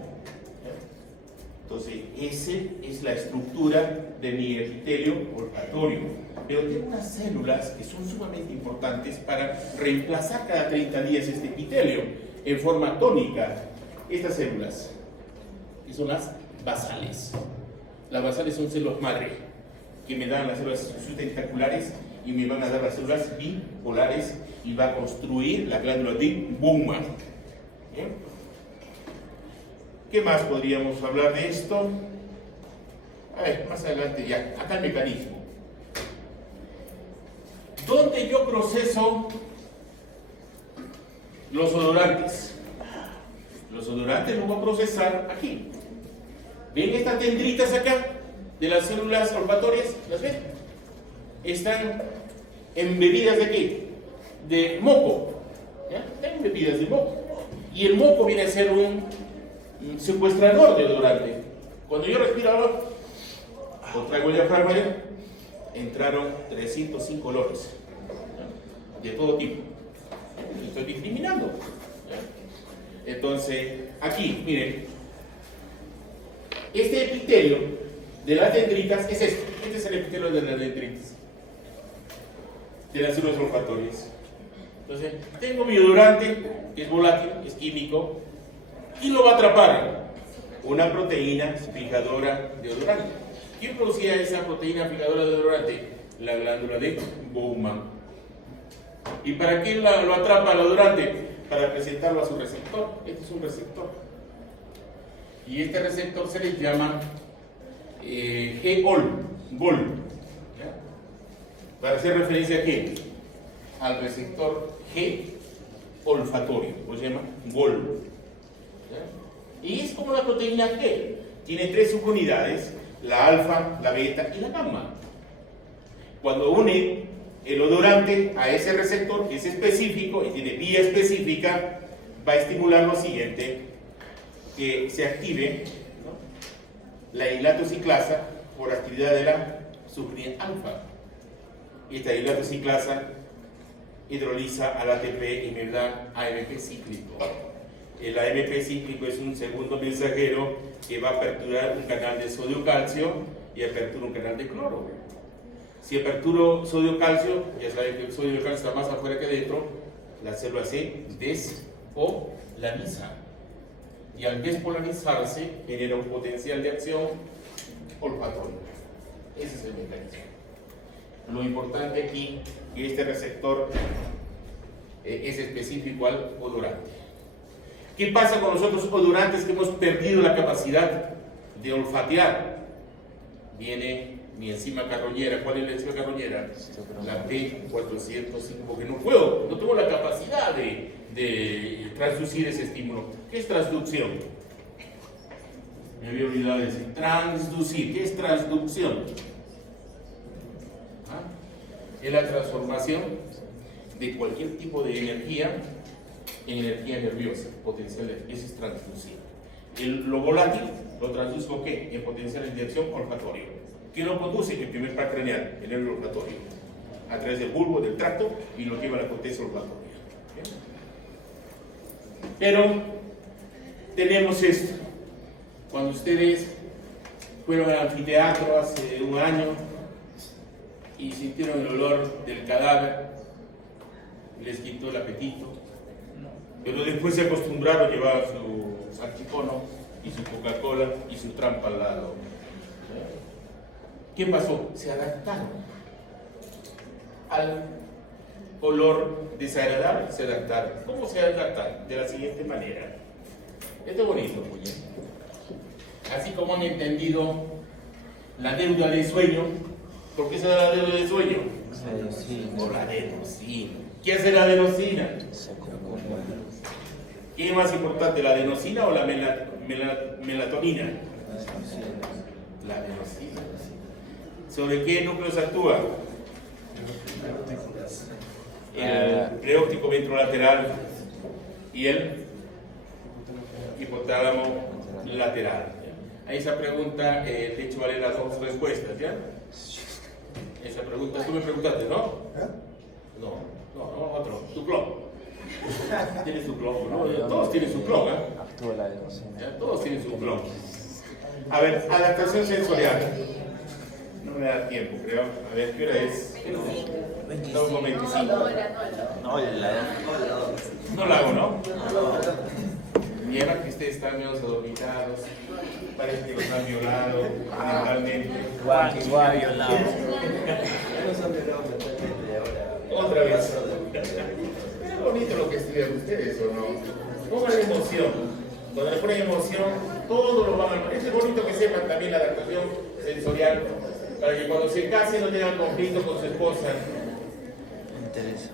Entonces, esa es la estructura de mi epitelio olfatorio. Pero tengo unas células que son sumamente importantes para reemplazar cada 30 días este epitelio en forma tónica. Estas células, que son las basales. Las basales son células madre, que me dan las células sustentaculares y me van a dar las células bipolares y va a construir la glándula de Bowman. ¿Bien? ¿Qué más podríamos hablar de esto? A ver, más adelante ya. Acá el mecanismo. ¿Dónde yo proceso los odorantes? Los odorantes los voy a procesar aquí. ¿Ven estas dendritas acá de las células olfatorias? ¿Las ven? Están embebidas de qué? De moco. ¿Ya? Están embebidas de moco. Y el moco viene a ser un secuestrador de odorante. Cuando yo respiro ahora, o traigo el diafragma, entraron 305 olores, ¿ya?, de todo tipo. Estoy discriminando, ¿ya? Entonces, aquí, miren, este epitelio de las dendritas es este. Este es el epitelio de las dendritas, de las células olfatorias. Entonces, tengo mi odorante, que es volátil, es químico. ¿Quién lo va a atrapar? Una proteína fijadora de odorante. ¿Quién producía esa proteína fijadora de odorante? La glándula de Bowman. ¿Y para qué lo atrapa el odorante? Para presentarlo a su receptor. Este es un receptor. Y este receptor se le llama GOL. ¿Ya? Para hacer referencia a qué? Al receptor G olfatorio, o se llama GOL. ¿Ya? Y es como la proteína G. Tiene 3 subunidades, la alfa, la beta y la gamma. Cuando une el odorante a ese receptor que es específico y tiene vía específica, va a estimular lo siguiente, que se active, ¿no?, la hilatociclasa por actividad de la subunidad alfa. Y esta hilatociclasa hidroliza al ATP y me da AMP cíclico. El AMP cíclico es un segundo mensajero que va a aperturar un canal de sodio-calcio y apertura un canal de cloro. Si aperturo sodio-calcio, ya saben que el sodio-calcio está más afuera que dentro, la célula se despolariza. Y al despolarizarse genera un potencial de acción olfatorio. Ese es el mecanismo. Lo importante aquí es que este receptor es específico al odorante. ¿Qué pasa con los otros odorantes que hemos perdido la capacidad de olfatear? Viene mi enzima carroñera. ¿Cuál es la enzima carroñera? La T405, porque no tengo la capacidad de transducir ese estímulo. ¿Qué es transducción? Me había olvidado de decir. Transducir. ¿Qué es transducción? ¿Ah? Es la transformación de cualquier tipo de energía en energía nerviosa, potencial. Eso es transducir. Lo volátil lo traduzco ¿qué? En potencial de acción olfatorio. ¿Qué lo conduce? El primer par craneal, el nervio olfatorio, a través del bulbo, del tracto, y lo lleva a la corteza olfatoria. ¿Okay? Pero tenemos esto. Cuando ustedes fueron al anfiteatro hace un año y sintieron el olor del cadáver, les quitó el apetito, pero después se acostumbraron a llevar su salchicono y su Coca-Cola y su trampa al lado. ¿Qué pasó? Se adaptaron al olor desagradable, se adaptaron. ¿Cómo se adaptan? De la siguiente manera. Esto es bonito, muy bien. Así como han entendido la deuda de sueño. ¿Por qué se da la deuda de sueño? Por la adenosina. ¿Qué hace la adenosina? ¿Qué es más importante, la adenosina o la melatonina? La adenosina. ¿Sobre qué núcleos actúa? El preóptico ventrolateral y el hipotálamo lateral. A esa pregunta te he hecho valer las 2 respuestas, ¿ya? Esa pregunta, tú me preguntaste, ¿no? No, otro, tu clon. Tienes tu clon, ¿no? Todos tienen su clon, ¿eh? Actúa la adenosina. Todos tienen su clon. A ver, adaptación sensorial. No me da tiempo, creo. A ver, ¿qué hora es? 2:25. No la hago, ¿no? Nieva que ustedes están medio adormitados. Parece que los han violado mentalmente. Igual violado. Otra vez. Es bonito lo que estudian ustedes, ¿o no? Pongan emoción. Cuando le ponen emoción, todo lo van a... Es bonito que sepan también la adaptación sensorial, para que cuando se casen no tengan conflicto con su esposa. Me interesa.